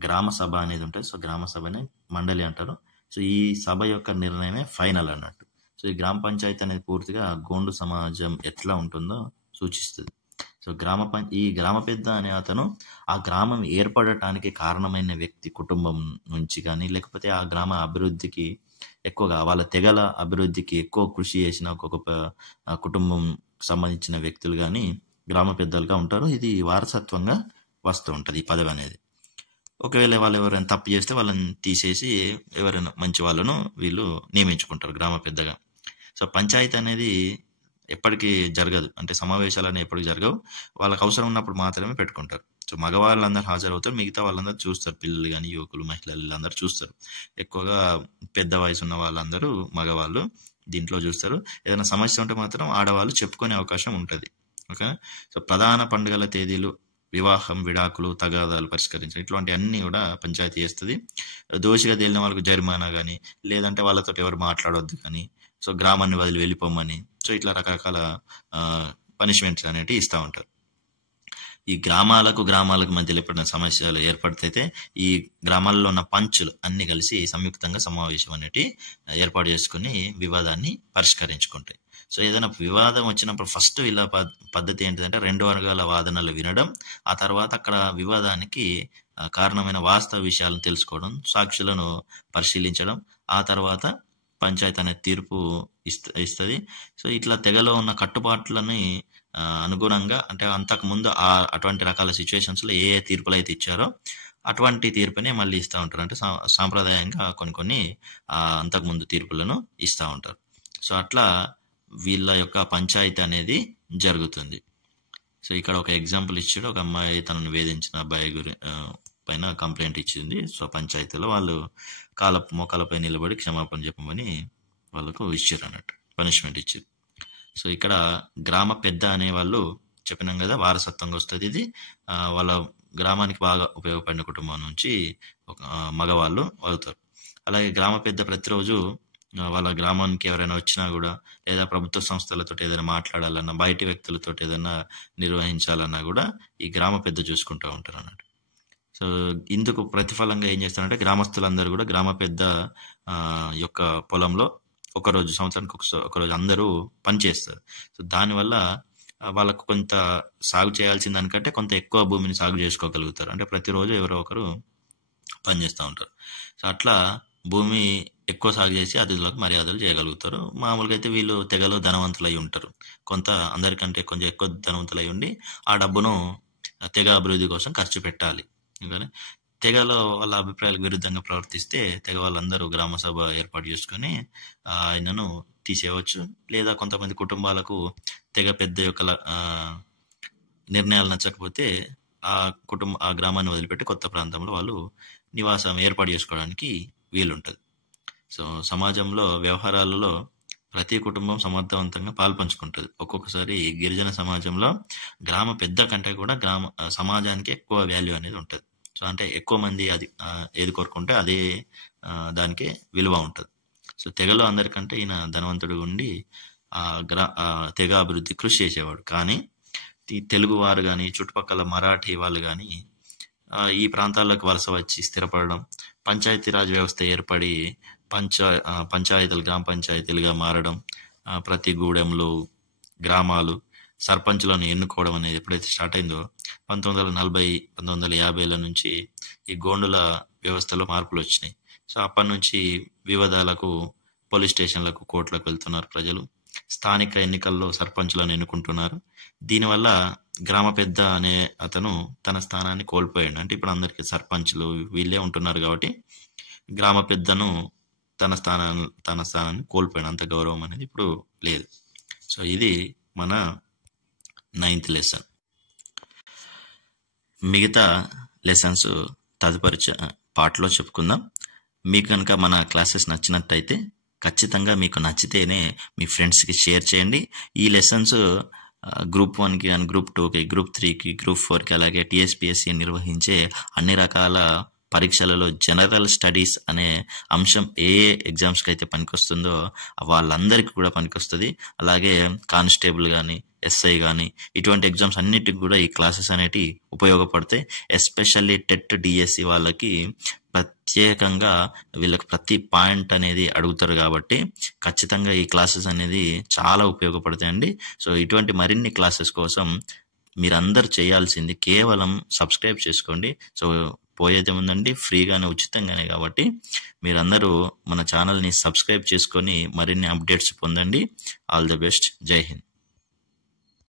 గ్రామ సభ అనేది ఉంటుంది. సో గ్రామ సభనే మండలి అంటారు. సో ఈ సభ యొక్క నిర్ణయమే ఫైనల్ అన్నట్టు. సో ఈ గ్రామ పంచాయతీ అనేది పూర్తిగా గోండు సమాజం ఎట్లా ఉంటుందో సూచిస్తుంది. సో ఈ గ్రామ పెద్ద అనే అతను ఆ గ్రామం ఏర్పడటానికి కారణమైన వ్యక్తి కుటుంబం నుంచి కానీ, లేకపోతే ఆ గ్రామ అభివృద్ధికి ఎక్కువగా వాళ్ళ తెగల అభివృద్ధికి ఎక్కువ కృషి చేసిన ఒక్కొక్క కుటుంబం సంబంధించిన వ్యక్తులు కానీ గ్రామ పెద్దలుగా ఉంటారు. ఇది వారసత్వంగా వస్తూ ఉంటుంది ఈ పదవి అనేది. ఒకవేళ వాళ్ళు ఎవరైనా తప్పు చేస్తే వాళ్ళని తీసేసి ఎవరైనా మంచి వాళ్ళను వీళ్ళు నియమించుకుంటారు గ్రామ పెద్దగా. సో పంచాయతీ అనేది ఎప్పటికీ జరగదు, అంటే సమావేశాలు అనేవి ఎప్పటికీ జరగవు. వాళ్ళకి అవసరం ఉన్నప్పుడు మాత్రమే పెట్టుకుంటారు. సో మగవాళ్ళందరూ హాజరవుతారు, మిగతా వాళ్ళందరూ చూస్తారు. పిల్లలు కానీ, యువకులు, మహిళలు వీళ్ళందరూ చూస్తారు. ఎక్కువగా పెద్ద వయసు ఉన్న వాళ్ళందరూ మగవాళ్ళు దీంట్లో చూస్తారు. ఏదైనా సమస్య ఉంటే మాత్రం ఆడవాళ్ళు చెప్పుకునే అవకాశం ఉంటుంది. ఓకే. సో ప్రధాన పండుగల తేదీలు, వివాహం, విడాకులు, తగాదాలు పరిష్కరించడం ఇట్లాంటి అన్ని కూడా పంచాయతీ చేస్తుంది. దోషిగా తేలిన వాళ్ళకు జరిమానా కానీ, లేదంటే వాళ్ళతో ఎవరు మాట్లాడవద్దు కానీ, సో గ్రామాన్ని వదిలి వెళ్ళిపోమని, సో ఇట్లా రకరకాల పనిష్మెంట్స్ అనేవి ఇస్తూ ఉంటారు. ఈ గ్రామాలకు మధ్యలో ఎప్పుడైనా సమస్యలు ఏర్పడితే ఈ గ్రామాల్లో ఉన్న పంచులు అన్ని కలిసి సంయుక్తంగా సమావేశం అనేటి ఏర్పాటు చేసుకుని వివాదాన్ని పరిష్కరించుకుంటాయి. సో ఏదైనా వివాదం వచ్చినప్పుడు ఫస్ట్ వీళ్ళ పద్ధతి ఏంటిదంటే 2 వర్గాల వాదనలు వినడం, ఆ తర్వాత అక్కడ వివాదానికి కారణమైన వాస్తవ విషయాలను తెలుసుకోవడం, సాక్షులను పరిశీలించడం, ఆ తర్వాత పంచాయతీ అనే తీర్పు ఇస్తుంది. సో ఇట్లా తెగలో ఉన్న కట్టుబాట్లని అనుగుణంగా, అంటే అంతకుముందు అటువంటి రకాల సిచ్యువేషన్స్లో ఏ తీర్పులు అయితే ఇచ్చారో అటువంటి తీర్పునే మళ్ళీ ఇస్తూ ఉంటారు. అంటే సాంప్రదాయంగా కొన్ని అంతకుముందు తీర్పులను ఇస్తూ ఉంటారు. సో అట్లా వీళ్ళ యొక్క పంచాయతీ అనేది జరుగుతుంది. సో ఇక్కడ ఒక ఎగ్జాంపుల్ ఇచ్చాడు. ఒక అమ్మాయి తనను వేధించిన అబ్బాయి పైన కంప్లైంట్ ఇచ్చింది. సో పంచాయతీలో వాళ్ళు మోకాలపై నిలబడి క్షమాపణ చెప్పమని వాళ్ళకు ఇచ్చారు అన్నట్టు, పనిష్మెంట్ ఇచ్చారు. సో ఇక్కడ గ్రామ పెద్ద అనే వాళ్ళు చెప్పినాం కదా, వారసత్వంగా వస్తుంది. ఇది వాళ్ళ గ్రామానికి బాగా ఉపయోగపడిన కుటుంబం నుంచి మగవాళ్ళు అవుతారు. అలాగే గ్రామ పెద్ద ప్రతిరోజు వాళ్ళ గ్రామానికి ఎవరైనా వచ్చినా కూడా, లేదా ప్రభుత్వ సంస్థలతో ఏదైనా మాట్లాడాలన్నా, బయటి వ్యక్తులతో ఏదైనా నిర్వహించాలన్నా కూడా ఈ గ్రామ పెద్ద చూసుకుంటూ ఉంటారు అన్నట్టు. సో ఇందుకు ప్రతిఫలంగా ఏం చేస్తారంటే గ్రామస్తులందరూ కూడా గ్రామ పెద్ద యొక్క పొలంలో సంవత్సరానికి ఒకరోజు అందరూ పనిచేస్తారు. సో దానివల్ల వాళ్ళకు కొంత సాగు చేయాల్సిన దానికంటే కొంత ఎక్కువ భూమిని సాగు చేసుకోగలుగుతారు. అంటే ప్రతిరోజు ఎవరో ఒకరు పనిచేస్తూ ఉంటారు. సో అట్లా భూమి ఎక్కువ సాగు చేసి అతిథులకు మర్యాదలు చేయగలుగుతారు. మామూలుగా అయితే వీళ్ళు తెగలో ధనవంతులై ఉంటారు. అందరికంటే కొంచెం ఎక్కువ ధనవంతులై ఉండి ఆ డబ్బును తెగ అభివృద్ధి కోసం ఖర్చు పెట్టాలి. కానీ తెగలో వాళ్ళ అభిప్రాయాలకు విరుద్ధంగా ప్రవర్తిస్తే తెగ వాళ్ళందరూ గ్రామ సభ ఏర్పాటు చేసుకొని ఆయనను తీసేయవచ్చు. లేదా కొంతమంది కుటుంబాలకు తెగ పెద్ద యొక్క నిర్ణయాలు నచ్చకపోతే ఆ గ్రామాన్ని వదిలిపెట్టి కొత్త ప్రాంతంలో వాళ్ళు నివాసం ఏర్పాటు చేసుకోవడానికి వీలుంటుంది. సో సమాజంలో వ్యవహారాలలో ప్రతి కుటుంబం సమర్థవంతంగా పాల్పంచుకుంటుంది. ఒక్కొక్కసారి గిరిజన సమాజంలో గ్రామ పెద్ద కంటే కూడా సమాజానికి ఎక్కువ వాల్యూ అనేది ఉంటుంది. సో అంటే ఎక్కువ మంది ఏది కోరుకుంటే అదే దానికి విలువ ఉంటుంది. సో తెగలో అందరికంటే ఈయన ధనవంతుడు ఉండి తెగ అభివృద్ధి కృషి చేసేవాడు. కానీ తెలుగు వారు కానీ, చుట్టుపక్కల మరాఠీ వాళ్ళు కానీ ఈ ప్రాంతాల్లోకి వలస వచ్చి స్థిరపడడం, పంచాయతీరాజ్ వ్యవస్థ ఏర్పడి పంచాయతీలు గ్రామ పంచాయతీలుగా మారడం, ప్రతి గూడెంలో గ్రామాలు సర్పంచులను ఎన్నుకోవడం అనేది ఎప్పుడైతే స్టార్ట్ అయిందో 1940-1950ల నుంచి ఈ గోండుల వ్యవస్థలో మార్పులు వచ్చినాయి. సో అప్పటి నుంచి వివాదాలకు పోలీస్ స్టేషన్లకు, కోర్టులకు వెళ్తున్నారు ప్రజలు. స్థానిక ఎన్నికల్లో సర్పంచులను ఎన్నుకుంటున్నారు. దీనివల్ల గ్రామ పెద్ద అనే అతను తన స్థానాన్ని కోల్పోయాడు. అంటే ఇప్పుడు అందరికీ సర్పంచులు వీళ్ళే ఉంటున్నారు కాబట్టి గ్రామ పెద్దను తన స్థానాన్ని కోల్పోయాడు. అంత గౌరవం అనేది ఇప్పుడు లేదు. సో ఇది మన 9th లెసన్. మిగతా లెసన్స్ తదుపరి పార్ట్లో చెప్పుకుందాం. మీకు కనుక మన క్లాసెస్ నచ్చినట్టయితే ఖచ్చితంగా మీకు నచ్చితేనే మీ ఫ్రెండ్స్కి షేర్ చేయండి. ఈ లెసన్స్ గ్రూప్ 1కి కానీ గ్రూప్ 2కి గ్రూప్ 3కి గ్రూప్ 4కి అలాగే టీఎస్పీఎస్సీ నిర్వహించే అన్ని రకాల పరీక్షలలో జనరల్ స్టడీస్ అనే అంశం ఏ ఎగ్జామ్స్కి అయితే పనికొస్తుందో వాళ్ళందరికీ కూడా పనికొస్తుంది. అలాగే కానిస్టేబుల్ కానీ ఎస్ఐ కానీ ఇటువంటి ఎగ్జామ్స్ అన్నిటికి కూడా ఈ క్లాసెస్ అనేటివి ఉపయోగపడతాయి. ఎస్పెషల్లీ టెట్ డిఎస్సి వాళ్ళకి ప్రత్యేకంగా వీళ్ళకి ప్రతి పాయింట్ అనేది అడుగుతారు కాబట్టి ఖచ్చితంగా ఈ క్లాసెస్ అనేది చాలా ఉపయోగపడతాయండి. సో ఇటువంటి మరిన్ని క్లాసెస్ కోసం మీరందరూ చేయాల్సింది కేవలం సబ్స్క్రైబ్ చేసుకోండి. సో పోయేది ఉందండి, ఫ్రీగానే ఉచితంగానే కాబట్టి మీరందరూ మన ఛానల్ని సబ్స్క్రైబ్ చేసుకొని మరిన్ని అప్డేట్స్ పొందండి. All the best. జై హింద్.